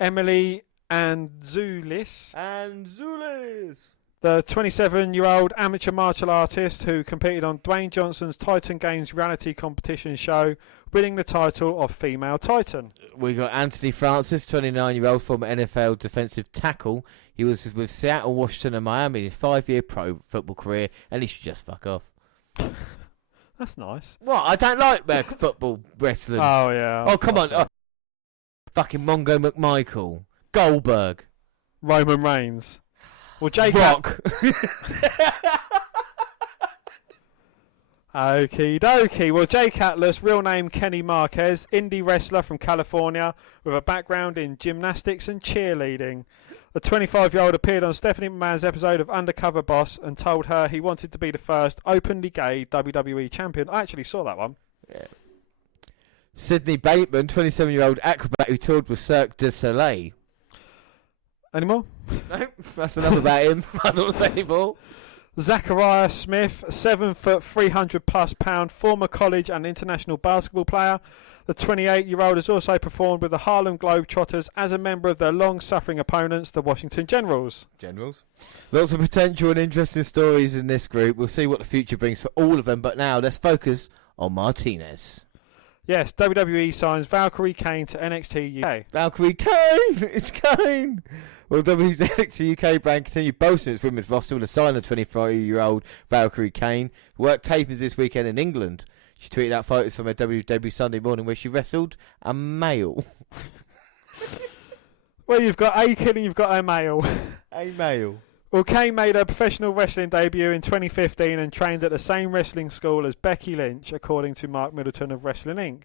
Emily Anzulis. Anzulis! The 27-year-old amateur martial artist who competed on Dwayne Johnson's Titan Games reality competition show, winning the title of Female Titan. We got Anthony Francis, 29-year-old former NFL defensive tackle. He was with Seattle, Washington and Miami in his 5-year pro football career, and he should just fuck off. That's nice. What? I don't like football wrestling. Oh, yeah. Oh, come on. Fucking Mongo McMichael. Goldberg. Roman Reigns. Well, Jake Rock. Okie dokie. Well, Jake Atlas, real name Kenny Marquez, indie wrestler from California with a background in gymnastics and cheerleading. The 25-year-old appeared on Stephanie McMahon's episode of Undercover Boss and told her he wanted to be the first openly gay WWE champion. I actually saw that one. Yeah. Sydney Bateman, 27-year-old acrobat who toured with Cirque du Soleil. Any more? No, that's enough about him. I don't say anymore. Zachariah Smith, 7 foot, 300 plus pound, former college and international basketball player. The 28-year-old has also performed with the Harlem Globetrotters as a member of their long-suffering opponents, the Washington Generals. Lots of potential and interesting stories in this group. We'll see what the future brings for all of them, but now let's focus on Martinez. Yes, WWE signs Valkyrie Kane to NXT UK. Valkyrie Kane! It's Kane! Well, NXT UK brand continued boasting its women's roster with a sign of 24-year-old Valkyrie Kane, who worked tapings this weekend in England. She tweeted out photos from her debut Sunday morning where she wrestled a male. Well, you've got a kid and you've got a male. A male. Well, Kane made her professional wrestling debut in 2015 and trained at the same wrestling school as Becky Lynch, according to Mark Middleton of Wrestling Inc.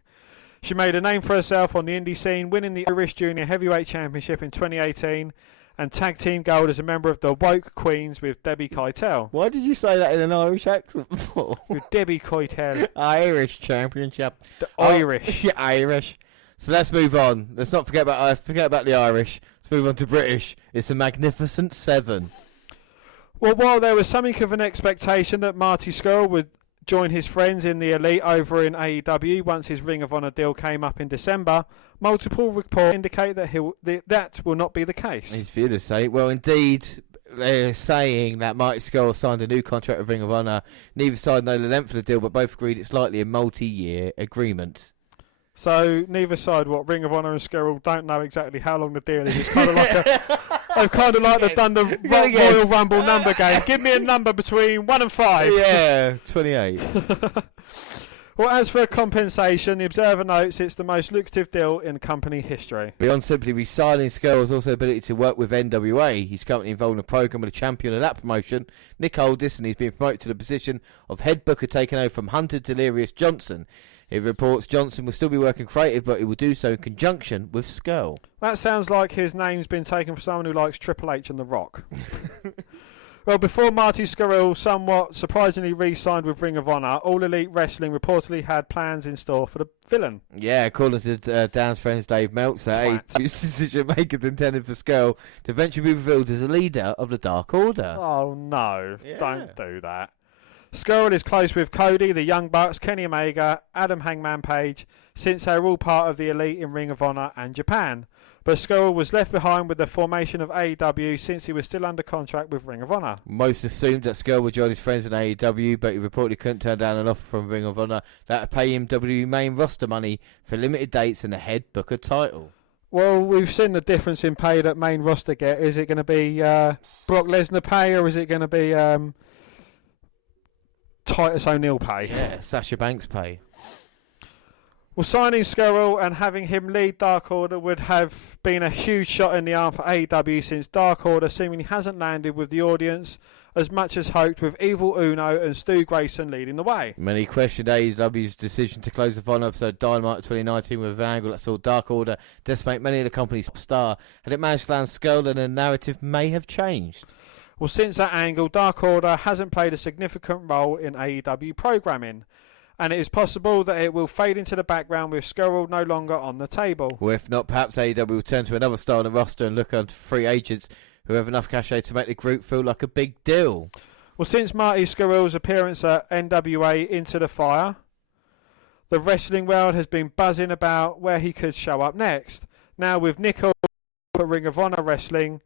She made a name for herself on the indie scene, winning the Irish Junior Heavyweight Championship in 2018 and tag team gold as a member of the Woke Queens with Debbie Keitel. Why did you say that in an Irish accent before? With Debbie Keitel. Irish Championship. The Irish. Yeah, Irish. So let's move on. Let's not forget about the Irish. Let's move on to British. It's a Magnificent Seven. Well, while there was something of an expectation that Marty Scurll would join his friends in the Elite over in AEW once his Ring of Honor deal came up in December, multiple reports indicate that that will not be the case. He's for you to say. Well, indeed, they're saying that Marty Scurll signed a new contract with Ring of Honor. Neither side know the length of the deal, but both agreed it's likely a multi-year agreement. So neither side, Ring of Honor and Scurll, don't know exactly how long the deal is. It's kind of like they've kind of like they've done the Royal Rumble number game. Give me a number between 1 and 5. Yeah, 28. Well, as for compensation, the Observer notes it's the most lucrative deal in company history. Beyond simply re-signing, Scurll's also the ability to work with NWA. He's currently involved in a program with a champion of that promotion, Nick Aldis, and he's been promoted to the position of head booker, taking over from Hunter Delirious Johnson. It reports Johnson will still be working creative, but he will do so in conjunction with Scurll. That sounds like his name's been taken for someone who likes Triple H and The Rock. Well, before Marty Scurll somewhat surprisingly re-signed with Ring of Honor, All Elite Wrestling reportedly had plans in store for the villain. Yeah, according to Dan's friends Dave Meltzer, decision makers intended for Scurll to eventually be revealed as a leader of the Dark Order. Oh no, Yeah. Don't do that. Scurll is close with Cody, the Young Bucks, Kenny Omega, Adam Hangman Page, since they were all part of the Elite in Ring of Honor and Japan. But Scurll was left behind with the formation of AEW since he was still under contract with Ring of Honor. Most assumed that Scurll would join his friends in AEW, but he reportedly couldn't turn down an offer from Ring of Honor that would pay him WWE main roster money for limited dates and the head booker title. Well, we've seen the difference in pay that main roster get. Is it going to be Brock Lesnar pay, or is it going to be Titus O'Neil pay? Yeah, Sasha Banks pay. Well, signing Scurll and having him lead Dark Order would have been a huge shot in the arm for AEW, since Dark Order seemingly hasn't landed with the audience as much as hoped, with Evil Uno and Stu Grayson leading the way. Many questioned AEW's decision to close the final episode of Dynamite 2019 with an angle that saw Dark Order decimate many of the company's star. Had it managed to land Scurll, then the narrative may have changed. Well, since that angle, Dark Order hasn't played a significant role in AEW programming, and it is possible that it will fade into the background with Scurll no longer on the table. Or if not, perhaps AEW will turn to another star on the roster and look onto free agents who have enough cachet to make the group feel like a big deal. Well, since Marty Scurll's appearance at NWA Into the Fire, the wrestling world has been buzzing about where he could show up next. Now with Nickel at Ring of Honor Wrestling,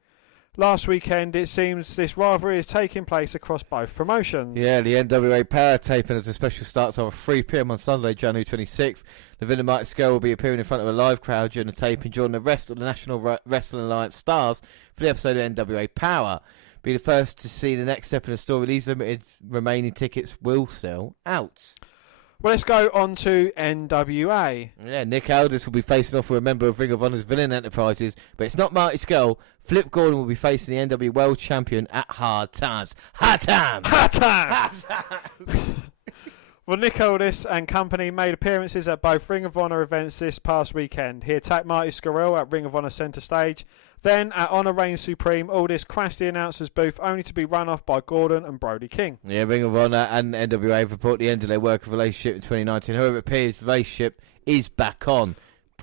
last weekend it seems this rivalry is taking place across both promotions. Yeah, the NWA Power taping of the special starts on 3 p.m. on Sunday, January 26th. The villain Marty Scurll will be appearing in front of a live crowd during the taping, joining the rest of the National Wrestling Alliance stars for the episode of NWA Power. Be the first to see the next step in the story. These limited remaining tickets will sell out. Well, let's go on to NWA. Yeah, Nick Aldis will be facing off with a member of Ring of Honor's Villain Enterprises, but it's not Marty Scurll. Flip Gordon will be facing the NWA World Champion at Hard Times. Hard Times! Hard Times! Well, Nick Aldis and company made appearances at both Ring of Honor events this past weekend. He attacked Marty Scurll at Ring of Honor Centre Stage. Then, at Honor Reigns Supreme, Aldis crashed the announcer's booth, only to be run off by Gordon and Brody King. Yeah, Ring of Honor and NWA have reportedly ended their working relationship in 2019. However, it appears the relationship is back on.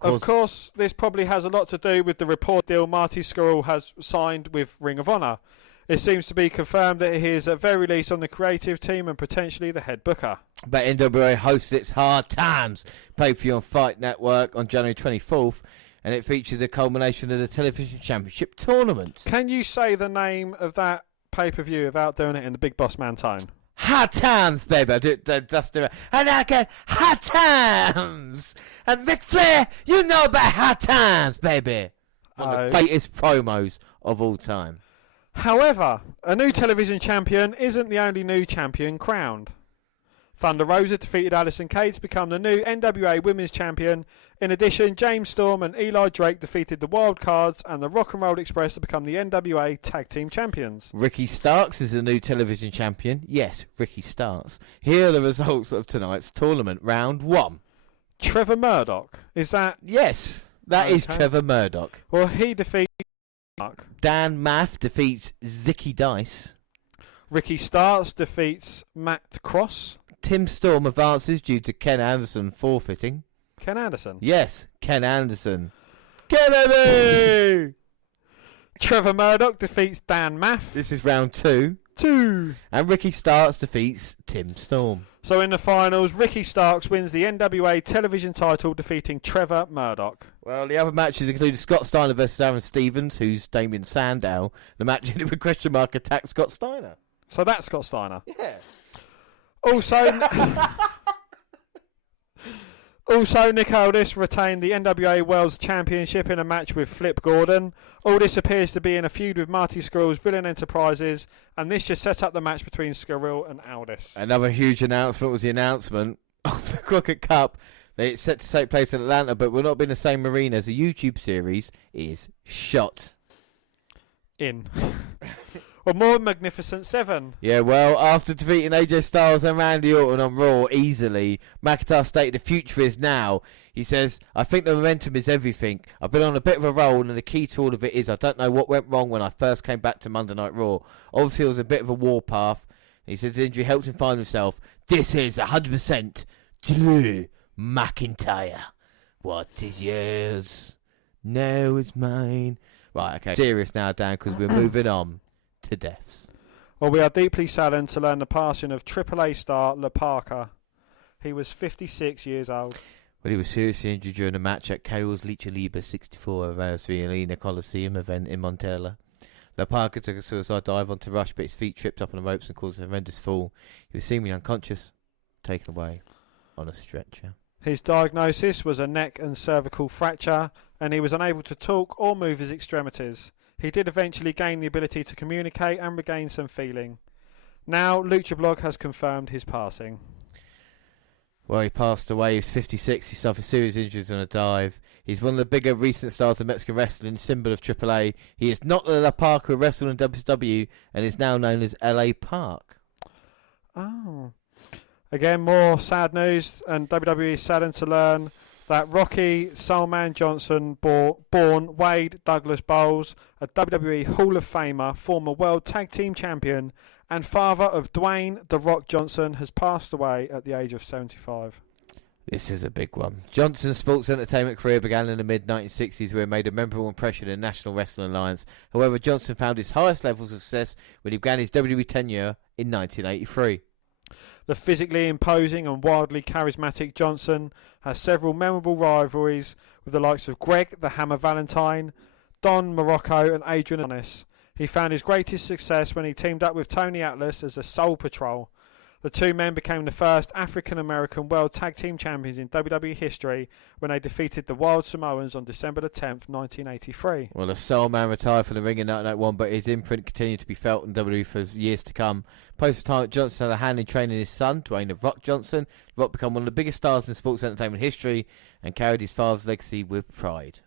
Of course, this probably has a lot to do with the report deal Marty Scurll has signed with Ring of Honor. It seems to be confirmed that he is at very least on the creative team and potentially the head booker. But NWA hosted its Hard Times pay-per-view on Fight Network on January 24th, and it featured the culmination of the Television Championship Tournament. Can you say the name of that pay-per-view without doing it in the Big Boss Man tone? Hard Times, baby. That's the and I get Hard Times. And Ric Flair, you know about Hard Times, baby. One of the greatest promos of all time. However, a new television champion isn't the only new champion crowned. Thunder Rosa defeated Allysin Kay to become the new NWA Women's Champion. In addition, James Storm and Eli Drake defeated the Wild Cards and the Rock and Roll Express to become the NWA Tag Team Champions. Ricky Starks is the new television champion. Yes, Ricky Starks. Here are the results of tonight's tournament, round 1. Trevor Murdoch. Is that... Yes, that is Trevor Murdoch. Well, he defeats... Dan Maff defeats Zicky Dice. Ricky Starks defeats Matt Cross. Tim Storm advances due to Ken Anderson forfeiting. Ken Anderson? Yes, Ken Anderson. Kennedy! Trevor Murdoch defeats Dan Maff. This is round 2. And Ricky Starks defeats Tim Storm. So in the finals, Ricky Starks wins the NWA television title, defeating Trevor Murdoch. Well, the other matches included Scott Steiner versus Aaron Stevens, who's Damien Sandow. The match ended with question mark attack Scott Steiner. So that's Scott Steiner. Yeah. Also, Nick Aldis retained the NWA World Championship in a match with Flip Gordon. Aldis appears to be in a feud with Marty Scurll's Villain Enterprises, and this just set up the match between Scurll and Aldis. Another huge announcement was the announcement of the Crockett Cup. It's set to take place in Atlanta, but will not be in the same arena as the YouTube series is shot. Or more Magnificent 7. Yeah, well, after defeating AJ Styles and Randy Orton on Raw easily, McIntyre stated the future is now. He says, I think the momentum is everything. I've been on a bit of a roll, and the key to all of it is I don't know what went wrong when I first came back to Monday Night Raw. Obviously, it was a bit of a warpath. He said his injury helped him find himself. This is 100% Drew McIntyre. What is yours? Now is mine. Right, okay. Serious now, Dan, because we're moving on to deaths. Well, we are deeply saddened to learn the passing of AAA star La Parka. He was 56 years old. Well, he was seriously injured during a match at Chaos Lucha Libre 64 Anniversary Arena Coliseum event in Montella. La Parka took a suicide dive onto Rush, but his feet tripped up on the ropes and caused a horrendous fall. He was seemingly unconscious, taken away on a stretcher. His diagnosis was a neck and cervical fracture, and he was unable to talk or move his extremities. He did eventually gain the ability to communicate and regain some feeling. Now, Lucha Blog has confirmed his passing. Well, he passed away. He was 56. He suffered serious injuries on a dive. He's one of the bigger recent stars of Mexican wrestling, symbol of AAA. He is not the La Parka who wrestled in WCW and is now known as LA Park. Oh. Again, more sad news, and WWE is saddened to learn that Rocky Soulman Johnson, born Wade Douglas Bowles, a WWE Hall of Famer, former World Tag Team Champion, and father of Dwayne "The Rock" Johnson, has passed away at the age of 75. This is a big one. Johnson's sports entertainment career began in the mid-1960s, where he made a memorable impression in the National Wrestling Alliance. However, Johnson found his highest levels of success when he began his WWE tenure in 1983. The physically imposing and wildly charismatic Johnson has several memorable rivalries with the likes of Greg the Hammer Valentine, Don Morocco and Adrian Adonis. He found his greatest success when he teamed up with Tony Atlas as the Soul Patrol. The two men became the first African-American World Tag Team Champions in WWE history when they defeated the Wild Samoans on December the 10th, 1983. Well, the Soul Man retired from the ring in 1991, but his imprint continued to be felt in WWE for years to come. Post-retirement, Johnson had a hand in training his son, Dwayne "The Rock" Johnson. The Rock became one of the biggest stars in sports entertainment history and carried his father's legacy with pride.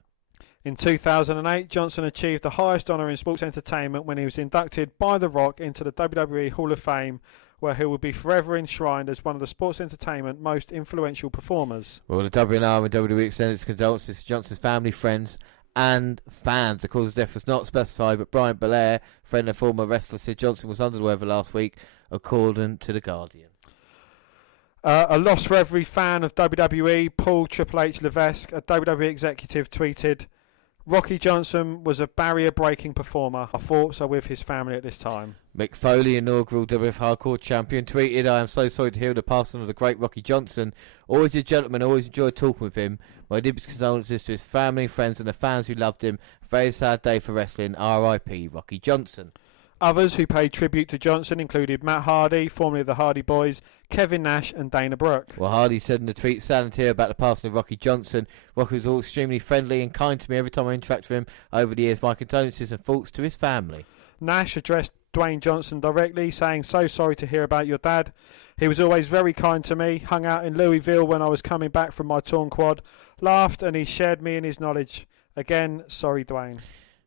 In 2008, Johnson achieved the highest honour in sports entertainment when he was inducted by The Rock into the WWE Hall of Fame, where he will be forever enshrined as one of the sports entertainment most influential performers. Well, the WNR and WWE extended its condolences to Johnson's family, friends and fans. The cause of death was not specified, but Brian Belair, friend and former wrestler, said Johnson was under the weather last week, according to The Guardian. A loss for every fan of WWE, Paul Triple H Levesque, a WWE executive, tweeted, Rocky Johnson was a barrier-breaking performer. Our thoughts are with his family at this time. Mick Foley, inaugural WWF Hardcore Champion, tweeted, I am so sorry to hear the passing of the great Rocky Johnson. Always a gentleman, always enjoyed talking with him. My deepest condolences to his family, friends and the fans who loved him. A very sad day for wrestling. R.I.P. Rocky Johnson. Others who paid tribute to Johnson included Matt Hardy, formerly of the Hardy Boys, Kevin Nash and Dana Brooke. Well, Hardy said in a tweet, saddened to hear about the passing of Rocky Johnson. Rocky was all extremely friendly and kind to me every time I interact with him over the years. My condolences and thoughts to his family. Nash addressed Dwayne Johnson directly, saying, so sorry to hear about your dad. He was always very kind to me, hung out in Louisville when I was coming back from my torn quad, laughed and he shared me in his knowledge. Again, sorry Dwayne.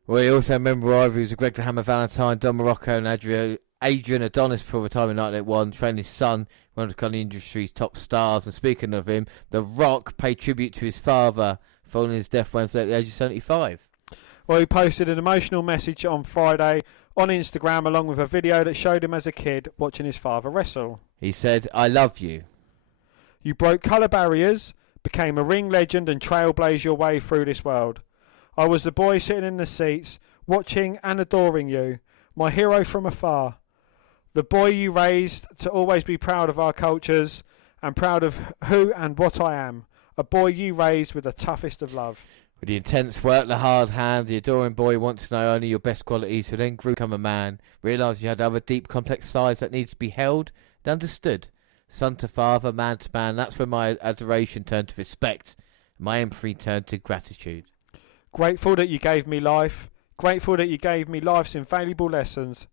Well, he also had memorable rivalries with Greg the Hammer Valentine, Don Morocco and Adrian Adonis before retirement in 1981, trained his son, one of the industry's top stars. And speaking of him, The Rock paid tribute to his father following his death Wednesday at the age of 75. Well, he posted an emotional message on Friday on Instagram along with a video that showed him as a kid watching his father wrestle. He said, I love you. You broke colour barriers, became a ring legend and trailblazed your way through this world. I was the boy sitting in the seats, watching and adoring you, my hero from afar. The boy you raised to always be proud of our cultures and proud of who and what I am. A boy you raised with the toughest of love. With the intense work, the hard hand, the adoring boy wants to know only your best qualities, who then grew to become a man, realised you had other deep, complex sides that needed to be held and understood. Son to father, man to man, that's when my adoration turned to respect, and my empathy turned to gratitude. Grateful that you gave me life. Grateful that you gave me life's invaluable lessons.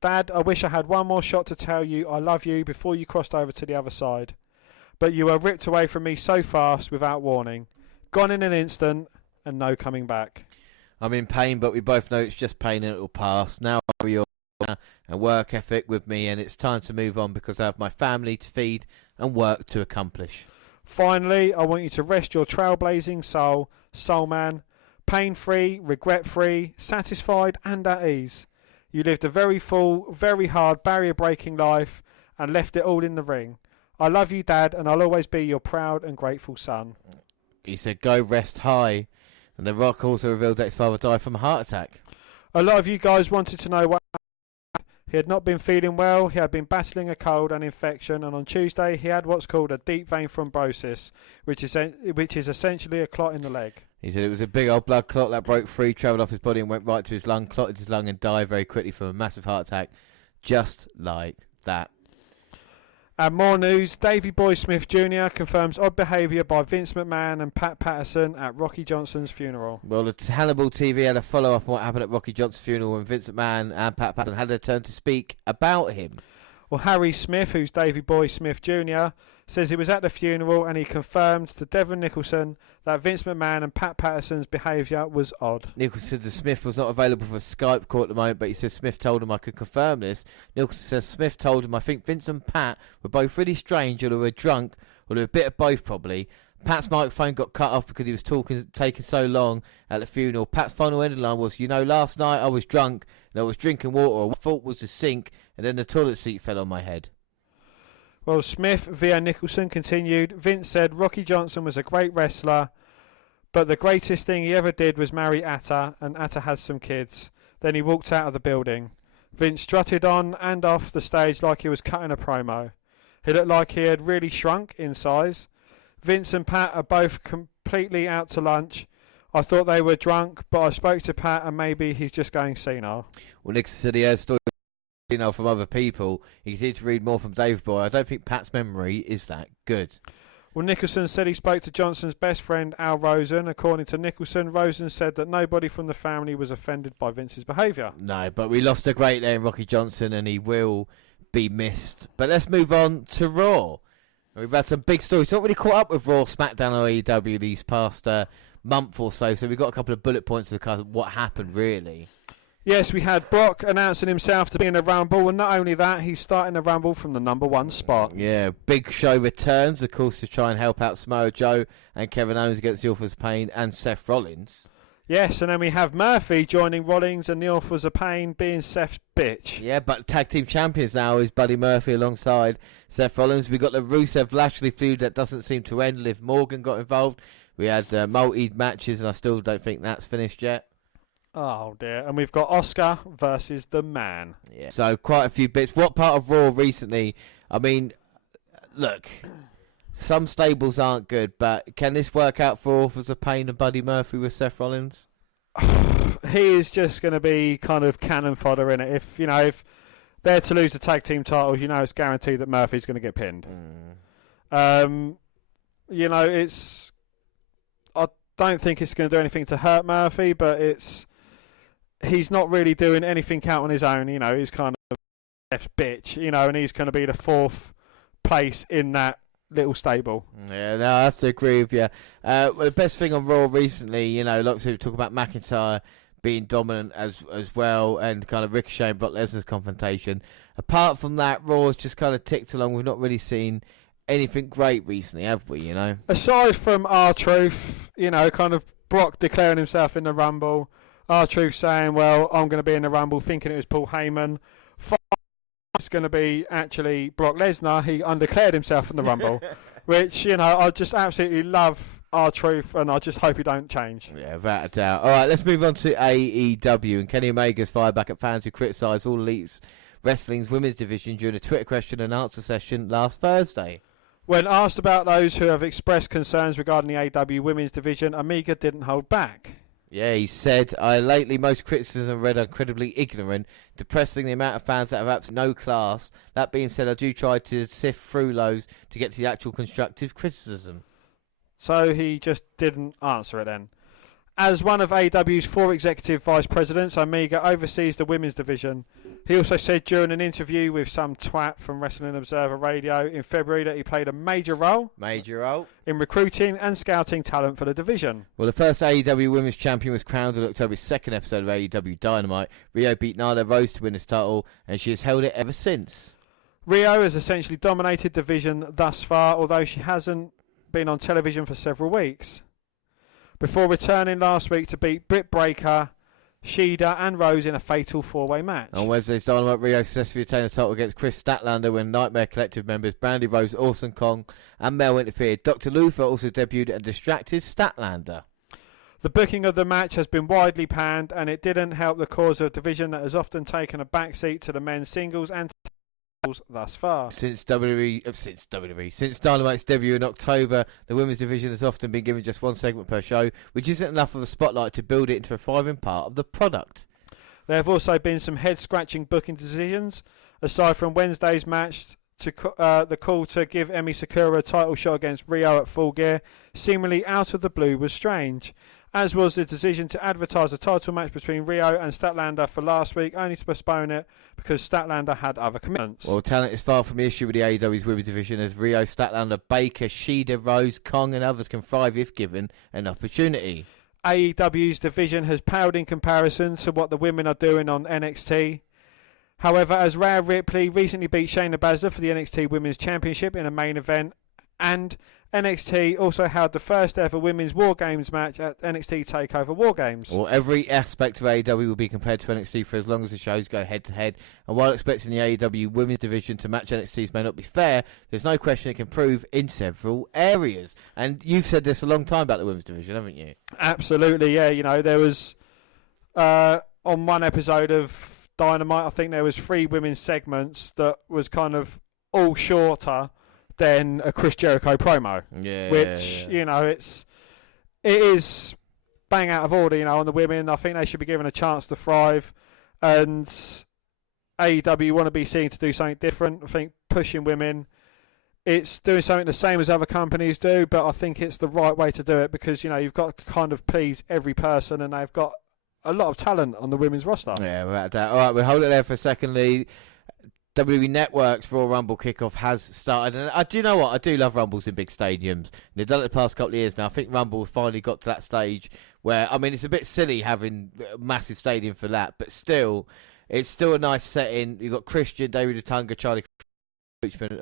Dad, I wish I had one more shot to tell you I love you before you crossed over to the other side. But you were ripped away from me so fast without warning. Gone in an instant and no coming back. I'm in pain, but we both know it's just pain and it'll pass. Now I have your and work ethic with me, and it's time to move on because I have my family to feed and work to accomplish. Finally, I want you to rest your trailblazing soul, soul man, pain-free, regret-free, satisfied and at ease. You lived a very full, very hard, barrier-breaking life and left it all in the ring. I love you, Dad, and I'll always be your proud and grateful son. He said, go rest high. And The Rock also revealed that his father died from a heart attack. A lot of you guys wanted to know what happened. He had not been feeling well, he had been battling a cold and infection, and on Tuesday he had what's called a deep vein thrombosis, which is essentially a clot in the leg. He said it was a big old blood clot that broke free, travelled off his body and went right to his lung, clotted his lung and died very quickly from a massive heart attack. Just like that. And more news, Davey Boy Smith Jr. confirms odd behaviour by Vince McMahon and Pat Patterson at Rocky Johnson's funeral. Well, the Hannibal TV had a follow-up on what happened at Rocky Johnson's funeral when Vince McMahon and Pat Patterson had their turn to speak about him. Well, Harry Smith, who's Davey Boy Smith Jr., says he was at the funeral and he confirmed to Devon Nicholson that Vince McMahon and Pat Patterson's behaviour was odd. Nicholson said that Smith was not available for a Skype call at the moment, but he said Smith told him I could confirm this. Nicholson says Smith told him I think Vince and Pat were both really strange, or they were drunk, or they were a bit of both probably. Pat's microphone got cut off because he was taking so long at the funeral. Pat's final ending line was, you know, last night I was drunk and I was drinking water. What I thought was the sink, and then the toilet seat fell on my head. Well, Smith via Nicholson continued, Vince said Rocky Johnson was a great wrestler, but the greatest thing he ever did was marry Atta, and Atta had some kids. Then he walked out of the building. Vince strutted on and off the stage like he was cutting a promo. He looked like he had really shrunk in size. Vince and Pat are both completely out to lunch. I thought they were drunk, but I spoke to Pat and maybe he's just going senile. Well, Nicholson said he heard stories from other people. He continued to read more from Dave Boy. I don't think Pat's memory is that good. Well, Nicholson said he spoke to Johnson's best friend Al Rosen. According to Nicholson, Rosen said that nobody from the family was offended by Vince's behaviour. No, but we lost a great there in Rocky Johnson, and he will be missed. But let's move on to Raw. We've had some big stories. Not really caught up with Raw, SmackDown, or AEW these past month or so. So we've got a couple of bullet points of kind of what happened, really. Yes, we had Brock announcing himself to be in the Rumble, and not only that, he's starting the Rumble from the number one spot. Yeah, Big Show returns, of course, to try and help out Samoa Joe and Kevin Owens against the Authors of Pain and Seth Rollins. Yes, and then we have Murphy joining Rollins and the Authors of Pain being Seth's bitch. Yeah, but tag team champions now is Buddy Murphy alongside Seth Rollins. We got the Rusev-Lashley feud that doesn't seem to end. Liv Morgan got involved. We had multi-matches, and I still don't think that's finished yet. Oh dear, and we've got Oscar versus The Man. Yeah. So quite a few bits. What part of Raw recently? I mean, look, some stables aren't good, but can this work out for Authors of Pain and Buddy Murphy with Seth Rollins? He is just going to be kind of cannon fodder in it. If they're to lose the tag team titles, it's guaranteed that Murphy's going to get pinned. I don't think it's going to do anything to hurt Murphy, but he's not really doing anything out on his own. He's kind of F's bitch, and he's going to be the fourth place in that little stable. Yeah, no, I have to agree with you. Well, the best thing on Raw recently, lots of talk about McIntyre being dominant as well, and kind of Ricochet and Brock Lesnar's confrontation. Apart from that, Raw has just kind of ticked along. We've not really seen anything great recently, have we? Aside from R-Truth, kind of Brock declaring himself in the Rumble. R-Truth saying, well, I'm going to be in the Rumble, thinking it was Paul Heyman. It's going to be actually Brock Lesnar. He undeclared himself in the Rumble, which, I just absolutely love R-Truth, and I just hope he don't change. Yeah, without a doubt. All right, let's move on to AEW. And Kenny Omega's fired back at fans who criticise All Elite's Wrestling's women's division during a Twitter question and answer session last Thursday. When asked about those who have expressed concerns regarding the AEW women's division, Amiga didn't hold back. Yeah, he said, I lately most criticism read incredibly ignorant, depressing the amount of fans that have absolutely no class. That being said, I do try to sift through those to get to the actual constructive criticism. So he just didn't answer it then. As one of AEW's 4 executive vice presidents, Amiga oversees the women's division. He also said during an interview with some twat from Wrestling Observer Radio in February that he played a major role in recruiting and scouting talent for the division. Well, the first AEW Women's Champion was crowned on October's second episode of AEW Dynamite. Rio beat Nyla Rose to win this title, and she has held it ever since. Rio has essentially dominated the division thus far, although she hasn't been on television for several weeks, before returning last week to beat Britt Baker, Shida and Rose in a fatal 4-way match. On Wednesday's Dynamite, Rio successfully retained a title against Chris Statlander when Nightmare Collective members Brandy Rose, Orson Kong and Mel interfered. Dr. Luther also debuted and distracted Statlander. The booking of the match has been widely panned, and it didn't help the cause of a division that has often taken a backseat to the men's singles and thus far. Since Dynamite's debut in October, the women's division has often been given just one segment per show, which isn't enough of a spotlight to build it into a thriving part of the product. There have also been some head-scratching booking decisions, aside from Wednesday's match. The call to give Emi Sakura a title shot against Rio at Full Gear, seemingly out of the blue, was strange, as was the decision to advertise a title match between Rio and Statlander for last week, only to postpone it because Statlander had other commitments. Well, talent is far from the issue with the AEW's women's division, as Rio, Statlander, Baker, Shida, Rose, Kong and others can thrive if given an opportunity. AEW's division has paled in comparison to what the women are doing on NXT. However, as Rhea Ripley recently beat Shayna Baszler for the NXT Women's Championship in a main event, and NXT also held the first ever Women's War Games match at NXT TakeOver War Games. Well, every aspect of AEW will be compared to NXT for as long as the shows go head to head, and while expecting the AEW Women's division to match NXT's may not be fair, there's no question it can improve in several areas. And you've said this a long time about the Women's division, haven't you? Absolutely, yeah. You know, there was on one episode of Dynamite, I think there was 3 women's segments that was kind of all shorter than a Chris Jericho promo. Yeah. Which, you know, it is bang out of order, you know, on the women. I think they should be given a chance to thrive. And AEW want to be seen to do something different. I think pushing women, it's doing something the same as other companies do, but I think it's the right way to do it because, you know, you've got to kind of please every person, and they've got a lot of talent on the women's roster. Yeah, without doubt. All right, we'll hold it there for a second, Lee. WWE Network's Royal Rumble Kickoff has started, and I do know what, I do love Rumbles in big stadiums. They've done it the past couple of years now. I think Rumble finally got to that stage where, I mean, it's a bit silly having a massive stadium for that, but still, it's still a nice setting. You've got Christian, David Otunga, Charlie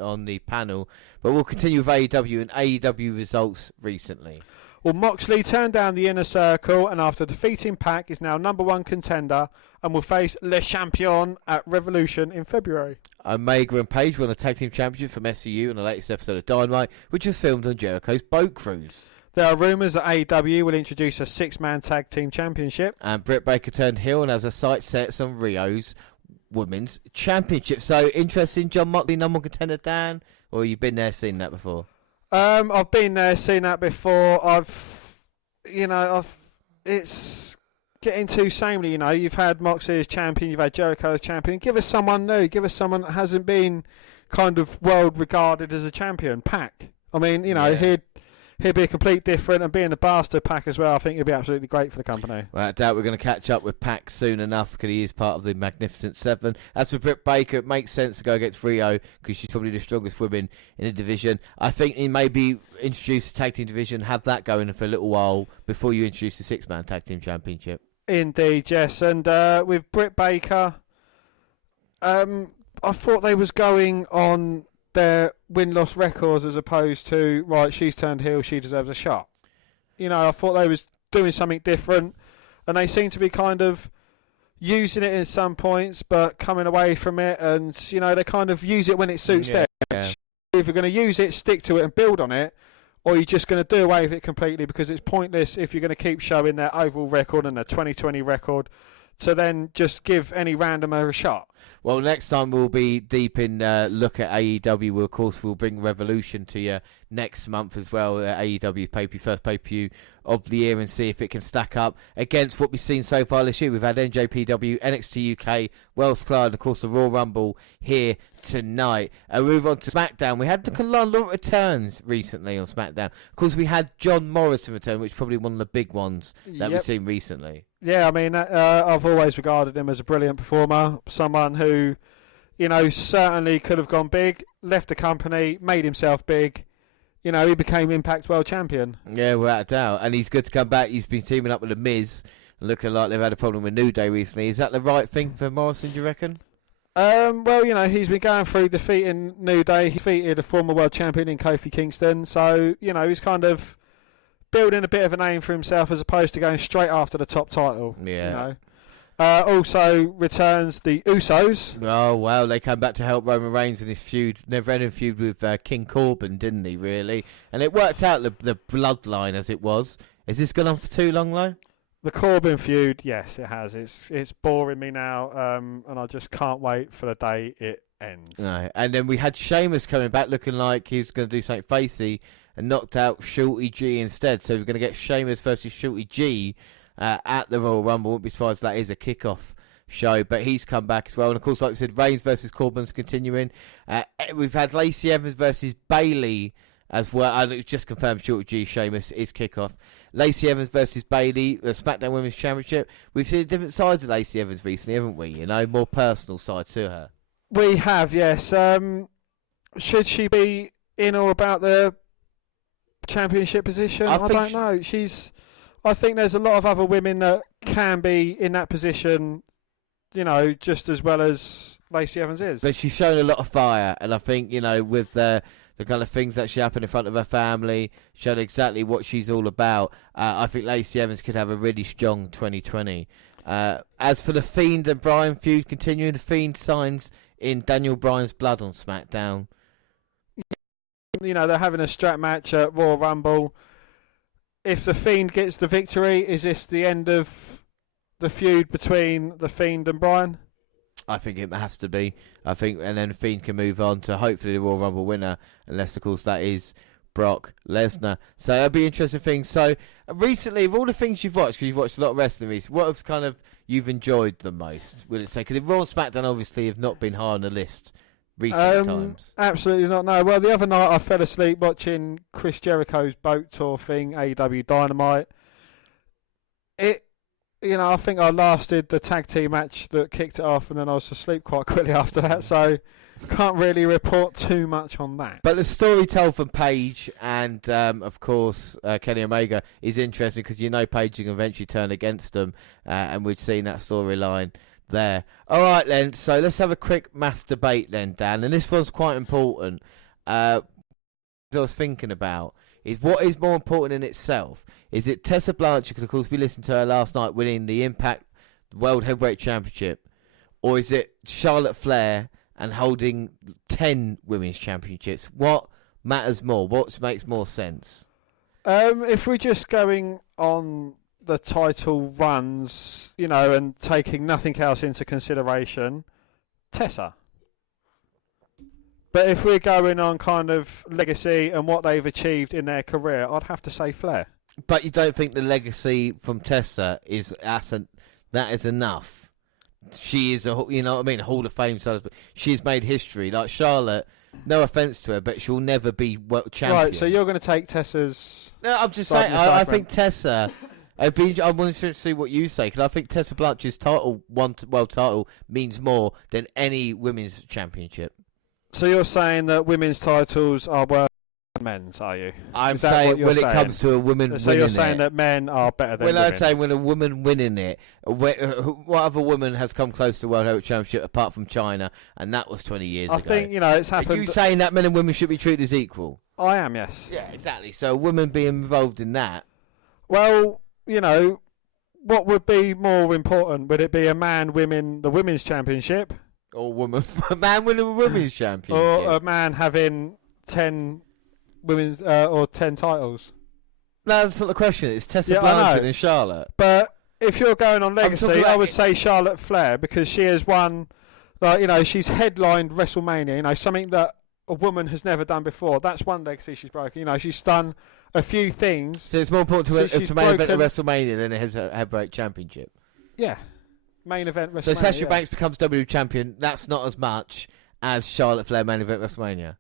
on the panel, but we'll continue with AEW and AEW results recently. Well, Moxley turned down the Inner Circle, and after defeating Pac, is now #1 contender and will face Le Champion at Revolution in February. Omega and Page won the Tag Team Championship from SCU in the latest episode of Dynamite, which was filmed on Jericho's boat cruise. There are rumours that AEW will introduce a 6-man Tag Team Championship. And Britt Baker turned heel and has a sight set on Rio's Women's Championship. So, interesting, John Moxley, #1 contender, Dan? Or you've been there, seen that before? I've been there, seen that before. It's getting too samey, you know. You've had Moxley as champion, you've had Jericho as champion. Give us someone new. Give us someone that hasn't been kind of world regarded as a champion. Pac. I mean, you know, yeah. He'd be a complete different, and being the bastard Pac as well, I think he'd be absolutely great for the company. Well, I doubt we're going to catch up with Pac soon enough because he is part of the Magnificent Seven. As for Britt Baker, it makes sense to go against Rio because she's probably the strongest woman in the division. I think he maybe introduce the Tag Team division, have that going for a little while before you introduce the 6-man Tag Team Championship. Indeed, yes. And with Britt Baker, I thought they was going on their win-loss records as opposed to, right, she's turned heel, she deserves a shot. You know, I thought they was doing something different, and they seem to be kind of using it in some points, but coming away from it, and, you know, they kind of use it when it suits them. Yeah. If you're going to use it, stick to it and build on it, or you're just going to do away with it completely because it's pointless if you're going to keep showing their overall record and their 2020 record to then just give any randomer a shot. Well, next time we'll be deep in look at AEW. Of course, we'll bring Revolution to you next month as well. AEW first pay-per-view of the year, and see if it can stack up against what we've seen so far this year. We've had NJPW, NXT UK, Wells Clark, and of course the Royal Rumble here tonight. And move on to SmackDown. We had a lot of returns recently on SmackDown. Of course, we had John Morrison return, which is probably one of the big ones that we've seen recently. Yeah, I mean, I've always regarded him as a brilliant performer, someone who, certainly could have gone big, left the company, made himself big. He became Impact World Champion. Yeah, without a doubt. And he's good to come back. He's been teaming up with The Miz, looking like they've had a problem with New Day recently. Is that the right thing for Morrison, do you reckon? Well, he's been going through defeating New Day. He defeated a former world champion in Kofi Kingston. So, he's kind of building a bit of a name for himself as opposed to going straight after the top title. Yeah. Also returns the Usos. Oh, wow. They came back to help Roman Reigns in his feud, never-ending feud with King Corbin, didn't he, really? And it worked out, the bloodline as it was. Is this gone on for too long, though? The Corbin feud, yes, it has. It's boring me now, and I just can't wait for the day it ends. No. And then we had Sheamus coming back looking like he was going to do something facey and knocked out Shorty G instead. So we're going to get Sheamus versus Shorty G at the Royal Rumble. Wouldn't be surprised that is a kickoff show, but he's come back as well. And of course, like we said, Reigns versus Corbin's continuing. We've had Lacey Evans versus Bayley as well. And it just confirmed Shorty G, Sheamus is kickoff. Lacey Evans versus Bayley, the SmackDown Women's Championship. We've seen different sides of Lacey Evans recently, haven't we? More personal side to her. We have, yes. Should she be in or about the championship position? I don't know. I think there's a lot of other women that can be in that position, just as well as Lacey Evans is. But she's shown a lot of fire, and I think, with the kind of things that she happened in front of her family, showed exactly what she's all about. I think Lacey Evans could have a really strong 2020. As for the Fiend and Bryan feud continuing, the Fiend signs in Daniel Bryan's blood on SmackDown. They're having a strap match at Royal Rumble. If the Fiend gets the victory, is this the end of the feud between the Fiend and Bryan? I think it has to be. And then the Fiend can move on to hopefully the Royal Rumble winner, unless of course that is Brock Lesnar. So that'll be an interesting thing. So recently, of all the things you've watched, because you've watched a lot of wrestling recently, what have kind of you've enjoyed the most? Will it say? Because Raw and SmackDown obviously have not been high on the list recent times. Absolutely not. No. Well, the other night I fell asleep watching Chris Jericho's boat tour thing, AEW Dynamite. I think I lasted the tag team match that kicked it off, and then I was asleep quite quickly after that, so can't really report too much on that. But the story told from Paige and, of course, Kenny Omega is interesting because Paige can eventually turn against them, and we've seen that storyline there. All right, then, so let's have a quick mass debate then, Dan, and this one's quite important. I was thinking about is what is more important in itself. Is it Tessa Blanchard, because of course we listened to her last night winning the Impact World Heavyweight Championship, or is it Charlotte Flair and holding 10 women's championships? What matters more? What makes more sense? If we're just going on the title runs, and taking nothing else into consideration, Tessa. But if we're going on kind of legacy and what they've achieved in their career, I'd have to say Flair. But you don't think the legacy from Tessa is that is enough? She is Hall of Fame. She's made history. Like Charlotte, no offense to her, but she'll never be world champion. Right. So you're going to take Tessa's? No, I'm just saying. I think Tessa. I wanted to see what you say, because I think Tessa Blanchard's world title means more than any women's championship. So you're saying that women's titles are worth men's, are you? I'm saying when it comes to a woman winning it. So you're saying that men are better than women? When I say when a woman winning it, what other woman has come close to World Heavyweight Championship apart from China, and that was 20 years ago? I think, it's happened. Are you saying that men and women should be treated as equal? I am, yes. Yeah, exactly. So a woman being involved in that. Well, what would be more important? Would it be a man winning the women's championship? Or a man winning a women's championship? Or a man having 10 women's or 10 titles? No, that's not the question. It's Tessa Blanchard and Charlotte. But if you're going on legacy, I would say Charlotte Flair, because she has won Like, you know, she's headlined WrestleMania, you know, something that a woman has never done before. That's one legacy she's broken. You know, she's done a few things. So it's more important So to main event at WrestleMania than it is a heavyweight championship. Yeah. Main event WrestleMania. So Sasha Banks becomes WWE champion. That's not as much as Charlotte Flair main event WrestleMania.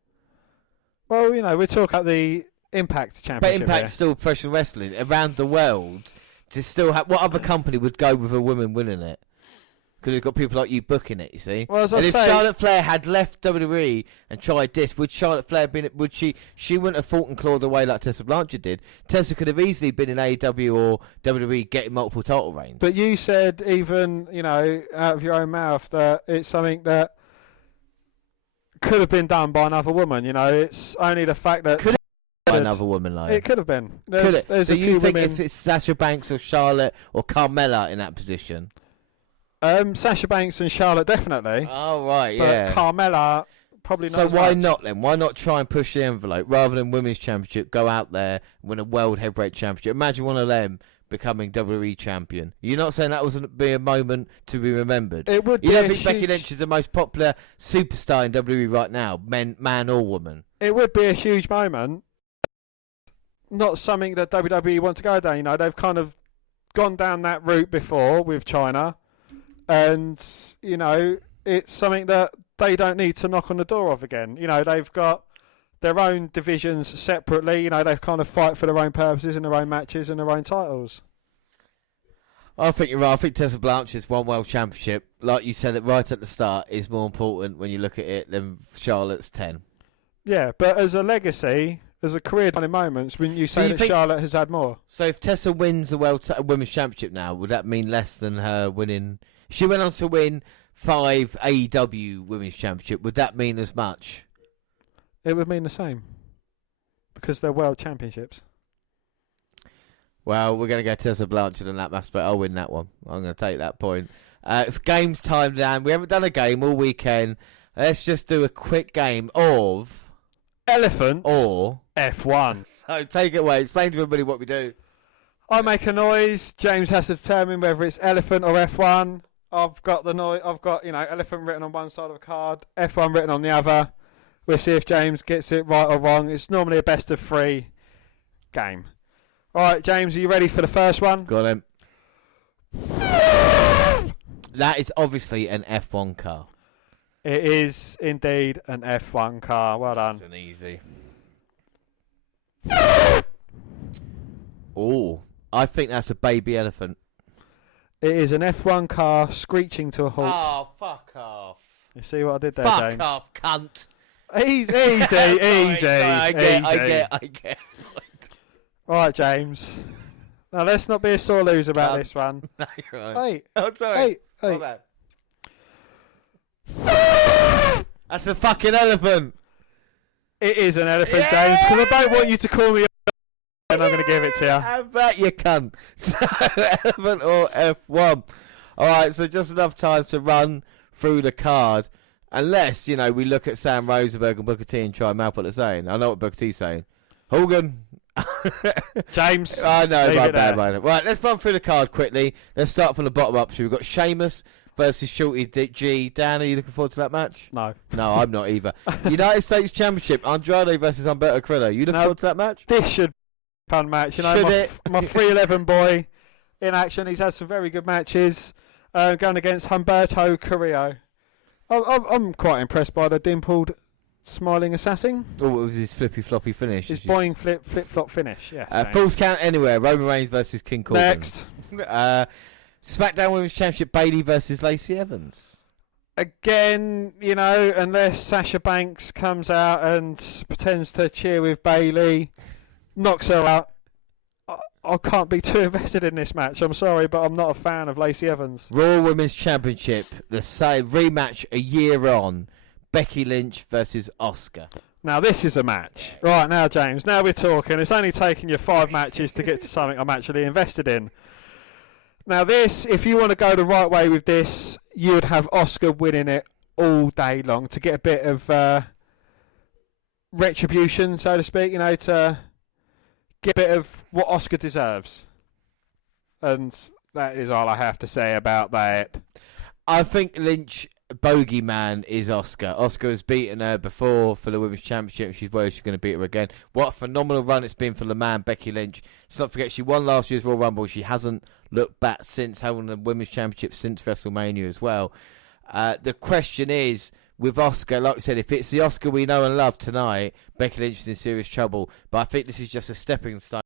Well, you know, we're talking about the Impact Championship. But Impact's still professional wrestling around the world. To still have, what other company would go with a woman winning it? Because we've got people like you booking it, you see. Well, as I and if say, Charlotte Flair had left WWE and tried this, would Charlotte Flair been? Would she? She wouldn't have fought and clawed away like Tessa Blanchard did. Tessa could have easily been in AEW or WWE getting multiple title reigns. But you said, even, you know, out of your own mouth, that it's something that could have been done by another woman. You know, it's only the fact that Could by another woman, like it could have been. Could it? There's So a you few think women. if it's Sasha Banks or Charlotte or Carmella in that position? Sasha Banks and Charlotte definitely. Oh right, But yeah. Carmella probably not. So as why much. not then? Why not try and push the envelope rather than women's championship? Go out there and win a world heavyweight championship. Imagine one of them becoming WWE champion. You're not saying that would be a moment to be remembered. It would. You be don't a think Becky huge- Lynch is the most popular superstar in WWE right now, man or woman? It would be a huge moment. Not something that WWE want to go down. You know, they've kind of gone down that route before with China, and you know, it's something that they don't need to knock on the door of again. You know, they've got their own divisions separately. You know, they kind of fight for their own purposes and their own matches and their own titles. I think you're right. I think Tessa Blanchard's one world championship, like you said it right at the start, is more important when you look at it than Charlotte's 10. Yeah, but as a legacy, as a career-defining moments, wouldn't you say you that think- Charlotte has had more? So if Tessa wins the women's championship now, would that mean less than her winning? If she went on to win 5 AEW women's championship, would that mean as much? It would mean the same, because they're world championships. Well, we're going to go Tessa Blanchard in that aspect. I'll win that one. I'm going to take that point. If game's time down, we haven't done a game all weekend. Let's just do a quick game of Elephant or F1. So take it away. Explain to everybody what we do. I make a noise. James has to determine whether it's elephant or F1. I've got the noise. I've got, you know, elephant written on one side of the card, F1 written on the other. We'll see if James gets it right or wrong. It's normally a best of 3 game. All right, James, are you ready for the first one? Got him. That is obviously an F1 car. It is indeed an F1 car. Well done. That's an easy. Oh, I think that's a baby elephant. It is an F1 car screeching to a halt. Oh, fuck off. You see what I did there, Fuck James? off, cunt. Easy, Sorry, easy, I easy. get. All right, James. Now, let's not be a sore loser about Cunt. this one. No, you're right. Hey, Oh, sorry. hey, hey. My bad. That's a fucking elephant. It is an elephant, James, because I don't want you to call me and I'm going to give it to you. Have that, you cunt. So, elephant or F1. Alright, so just enough time to run through the card. Unless, you know, we look at Sam Rosenberg and Booker T and try and mouth what they're saying. I know what Booker T's saying. Hogan. James. I know, leave my it bad, there. right. Right, let's run through the card quickly. Let's start from the bottom up. So we've got Sheamus versus Shorty G. Dan, are you looking forward to that match? No. No, I'm not either. United States Championship, Andrade versus Humberto Carrillo. You looking No. forward to that match? This should be a fun match. You know, Should my, it? my 311 boy in action. He's had some very good matches going against Humberto Carrillo. I'm quite impressed by the dimpled, smiling assassin. Oh, it was his flippy floppy finish. His boing flip flop finish. Yes. Falls count anywhere. Roman Reigns versus King Corbin. Next. SmackDown Women's Championship, Bayley versus Lacey Evans. Again, you know, unless Sasha Banks comes out and pretends to cheer with Bayley, knocks her out, I can't be too invested in this match. I'm sorry, but I'm not a fan of Lacey Evans. Raw Women's Championship, the same rematch a year on. Becky Lynch versus Asuka. Now, this is a match. Right, now, James, now we're talking. It's only taken you 5 matches to get to something I'm actually invested in. Now, this, if you want to go the right way with this, you would have Asuka winning it all day long to get a bit of retribution, so to speak, you know, to get a bit of what Asuka deserves. And that is all I have to say about that. I think Lynch bogeyman is Oscar. Oscar has beaten her before for the Women's Championship. She's worried she's going to beat her again. What a phenomenal run it's been for the man, Becky Lynch. Let's not forget, she won last year's Royal Rumble. She hasn't looked back since having the Women's Championship since WrestleMania as well. The question is, with Oscar, like I said, if it's the Oscar we know and love tonight, Becky Lynch is in serious trouble. But I think this is just a stepping stone.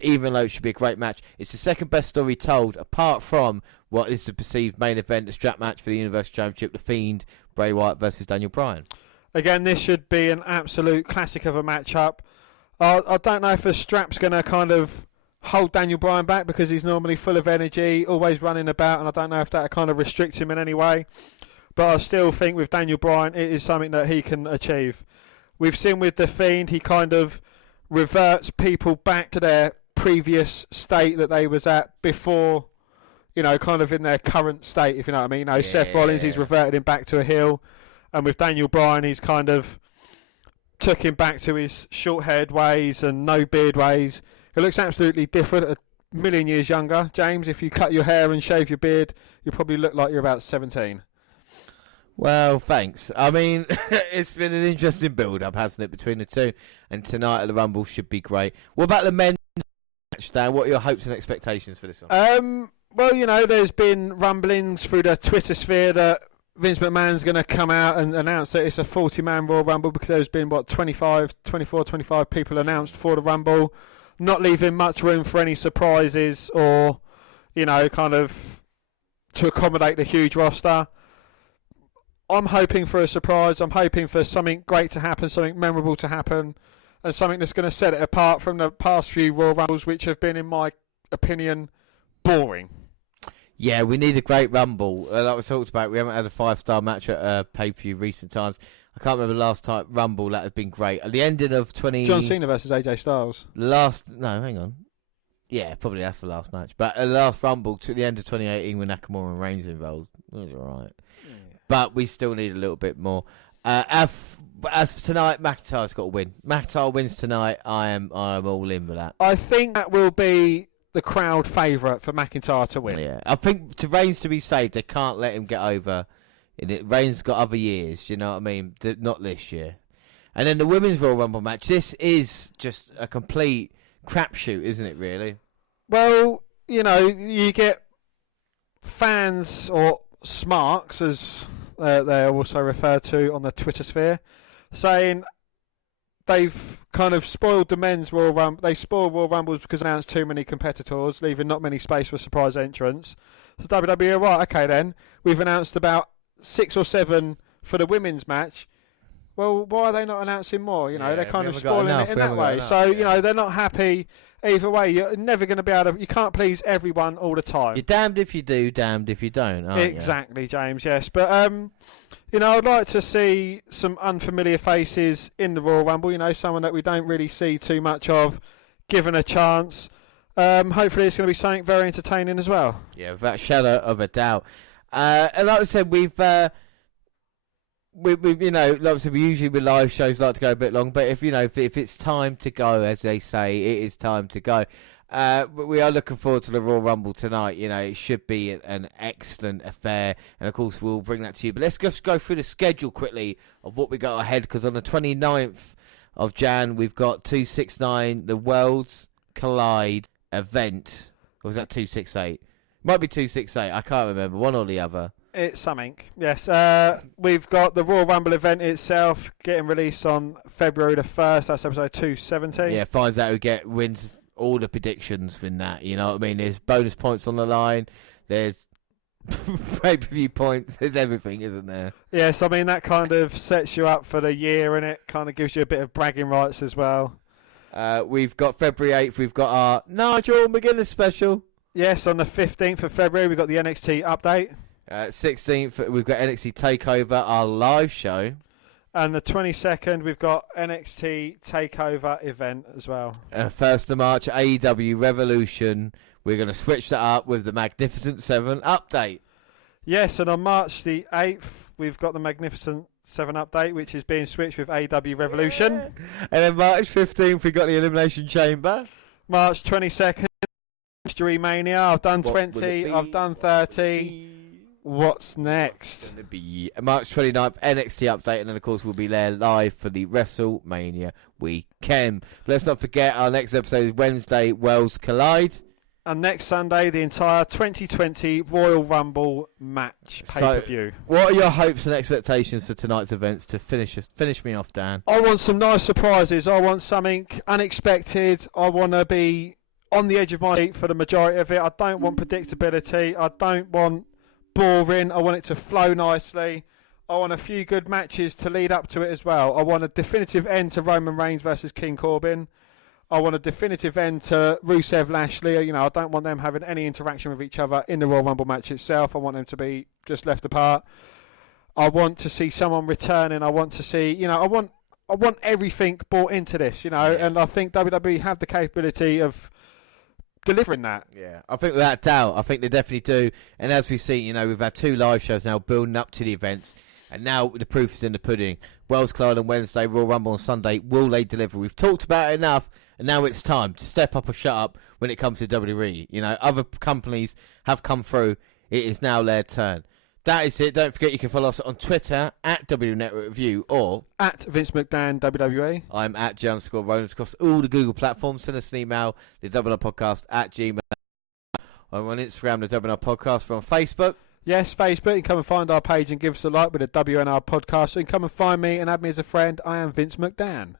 Even though it should be a great match, it's the second best story told, apart from what is the perceived main event, the strap match for the Universal Championship, The Fiend, Bray Wyatt versus Daniel Bryan. Again, this should be an absolute classic of a matchup. I don't know if the strap's going to kind of hold Daniel Bryan back, because he's normally full of energy, always running about, and I don't know if that kind of restricts him in any way. But I still think with Daniel Bryan, it is something that he can achieve. We've seen with The Fiend, he kind of reverts people back to their previous state that they was at before, kind of in their current state, if you know what I mean. Seth Rollins, he's reverted him back to a heel, and with Daniel Bryan, he's kind of took him back to his short-haired ways and no beard ways. It looks absolutely different, a million years younger. James, if you cut your hair and shave your beard, you probably look like you're about 17. Well, thanks. I mean, it's been an interesting build-up, hasn't it, between the two? And tonight at the Rumble should be great. What about the men's match, Dan? What are your hopes and expectations for this one? Well, there's been rumblings through the Twitter sphere that Vince McMahon's going to come out and announce that it's a 40-man Royal Rumble, because there's been, 24, 25 people announced for the Rumble, not leaving much room for any surprises or, kind of to accommodate the huge roster. I'm hoping for a surprise. I'm hoping for something great to happen, something memorable to happen, and something that's going to set it apart from the past few Royal Rumbles, which have been, in my opinion, boring. Yeah, we need a great Rumble. Like we talked about, we haven't had a 5-star match at a pay-per-view recent times. I can't remember the last time Rumble that has been great. At the ending of John Cena versus AJ Styles. No, hang on. Yeah, probably that's the last match. But the last Rumble to the end of 2018 when Nakamura and Reigns involved, it was alright. But we still need a little bit more. As for tonight, McIntyre's got to win. McIntyre wins tonight. I am all in with that. I think that will be the crowd favourite for McIntyre to win. Yeah, I think to Reigns to be saved, they can't let him get over. Reigns got other years. Do you know what I mean? Not this year. And then the Women's Royal Rumble match. This is just a complete crapshoot, isn't it? Really? Well, you get fans, or smarks, as they're also referred to on the Twitter sphere, saying they've kind of spoiled the men's Royal Rumble. They spoil Royal Rumbles because they announced too many competitors, leaving not many space for surprise entrants. So WWE, right, okay then, we've announced about 6 or 7 for the women's match. Well, why are they not announcing more? They're kind of spoiling it in that way. So, they're not happy either way. You're never going to be able to... You can't please everyone all the time. You're damned if you do, damned if you don't, aren't Exactly, you? James, yes. But, I'd like to see some unfamiliar faces in the Royal Rumble. Someone that we don't really see too much of, given a chance. Hopefully it's going to be something very entertaining as well. Yeah, without a shadow of a doubt. And like I said, we like I said, we usually with live shows like to go a bit long, but if it's time to go, as they say, it is time to go. We are looking forward to the Royal Rumble tonight. It should be an excellent affair, and of course we'll bring that to you. But let's just go through the schedule quickly of what we got ahead, because on the 29th of Jan we've got 269, the Worlds Collide event. Or was that 268? Might be 268. I can't remember, one or the other. It's something, yes. We've got the Royal Rumble event itself getting released on February the 1st. That's episode 217. Yeah, finds out who wins all the predictions in that. You know what I mean? There's bonus points on the line. There's pay-per-view points. There's everything, isn't there? Yes, I mean, that kind of sets you up for the year, and it kind of gives you a bit of bragging rights as well. We've got February 8th. We've got our Nigel McGuinness special. Yes, on the 15th of February, we've got the NXT update. 16th, we've got NXT TakeOver, our live show. And the 22nd, we've got NXT TakeOver event as well. 1st of March, AEW Revolution. We're going to switch that up with the Magnificent 7 update. Yes, and on March the 8th, we've got the Magnificent 7 update, which is being switched with AEW Revolution. Yeah. And then March 15th, we've got the Elimination Chamber. March 22nd, Mystery Mania. I've done 20, I've done 30. what's next? It's going to be March 29th NXT update, and then of course we'll be there live for the WrestleMania weekend. But let's not forget our next episode is Wednesday, Worlds Collide. And next Sunday, the entire 2020 Royal Rumble match pay-per-view. So, what are your hopes and expectations for tonight's events to finish me off, Dan? I want some nice surprises. I want something unexpected. I want to be on the edge of my seat for the majority of it. I don't want predictability. I don't want boring. I want it to flow nicely. I want a few good matches to lead up to it as well. I want a definitive end to Roman Reigns versus King Corbin. I want a definitive end to Rusev Lashley. You know, I don't want them having any interaction with each other in the Royal Rumble match itself. I want them to be just left apart. I want to see someone returning. I want to see, you know, I want everything brought into this, you know, and I think WWE have the capability of delivering that. Yeah, I think without doubt, I think they definitely do. And as we've seen, you know, we've had 2 live shows now building up to the events. And now the proof is in the pudding. Worlds Collide on Wednesday, Royal Rumble on Sunday. Will they deliver? We've talked about it enough. And now it's time to step up or shut up when it comes to WWE. You know, other companies have come through. It is now their turn. That is it. Don't forget you can follow us on Twitter at WNetworkReview or at Vince McDan WWE. I'm at J_Rollins across all the Google platforms. Send us an email, the Podcast at Gmail. I'm on Instagram, the WNR Podcast. We're on Facebook. Yes, Facebook. You can come and find our page and give us a like with the WNR Podcast. So you can come and find me and add me as a friend. I am Vince McDan.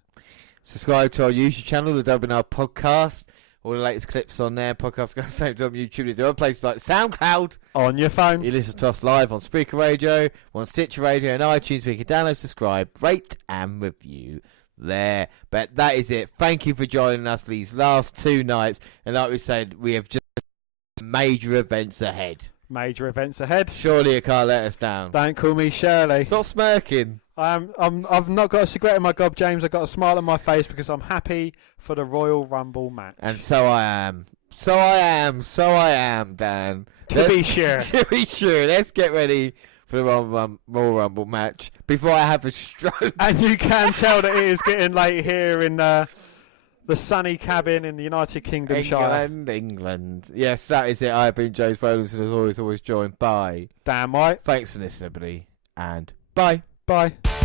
Subscribe to our YouTube channel, the WNR Podcast. All the latest clips on there. Podcasts go same on YouTube. There are places like SoundCloud. On your phone. You listen to us live on Spreaker Radio, on Stitcher Radio, and iTunes. Where you can download, subscribe, rate, and review there. But that is it. Thank you for joining us these last 2 nights. And like we said, we have just major events ahead. Major events ahead. Surely you can't let us down. Don't call me Shirley. Stop smirking. I've not got a cigarette in my gob, James. I've got a smile on my face because I'm happy for the Royal Rumble match. And so I am. So I am, Dan. To be sure. To be sure. Let's get ready for the Royal Rumble match before I have a stroke. And you can tell that it is getting late here in the sunny cabin in the United Kingdom Shire. England. Yes, that is it. I've been James Rowlands, and as always joined by Dan White. Thanks for listening, everybody, and bye. Bye.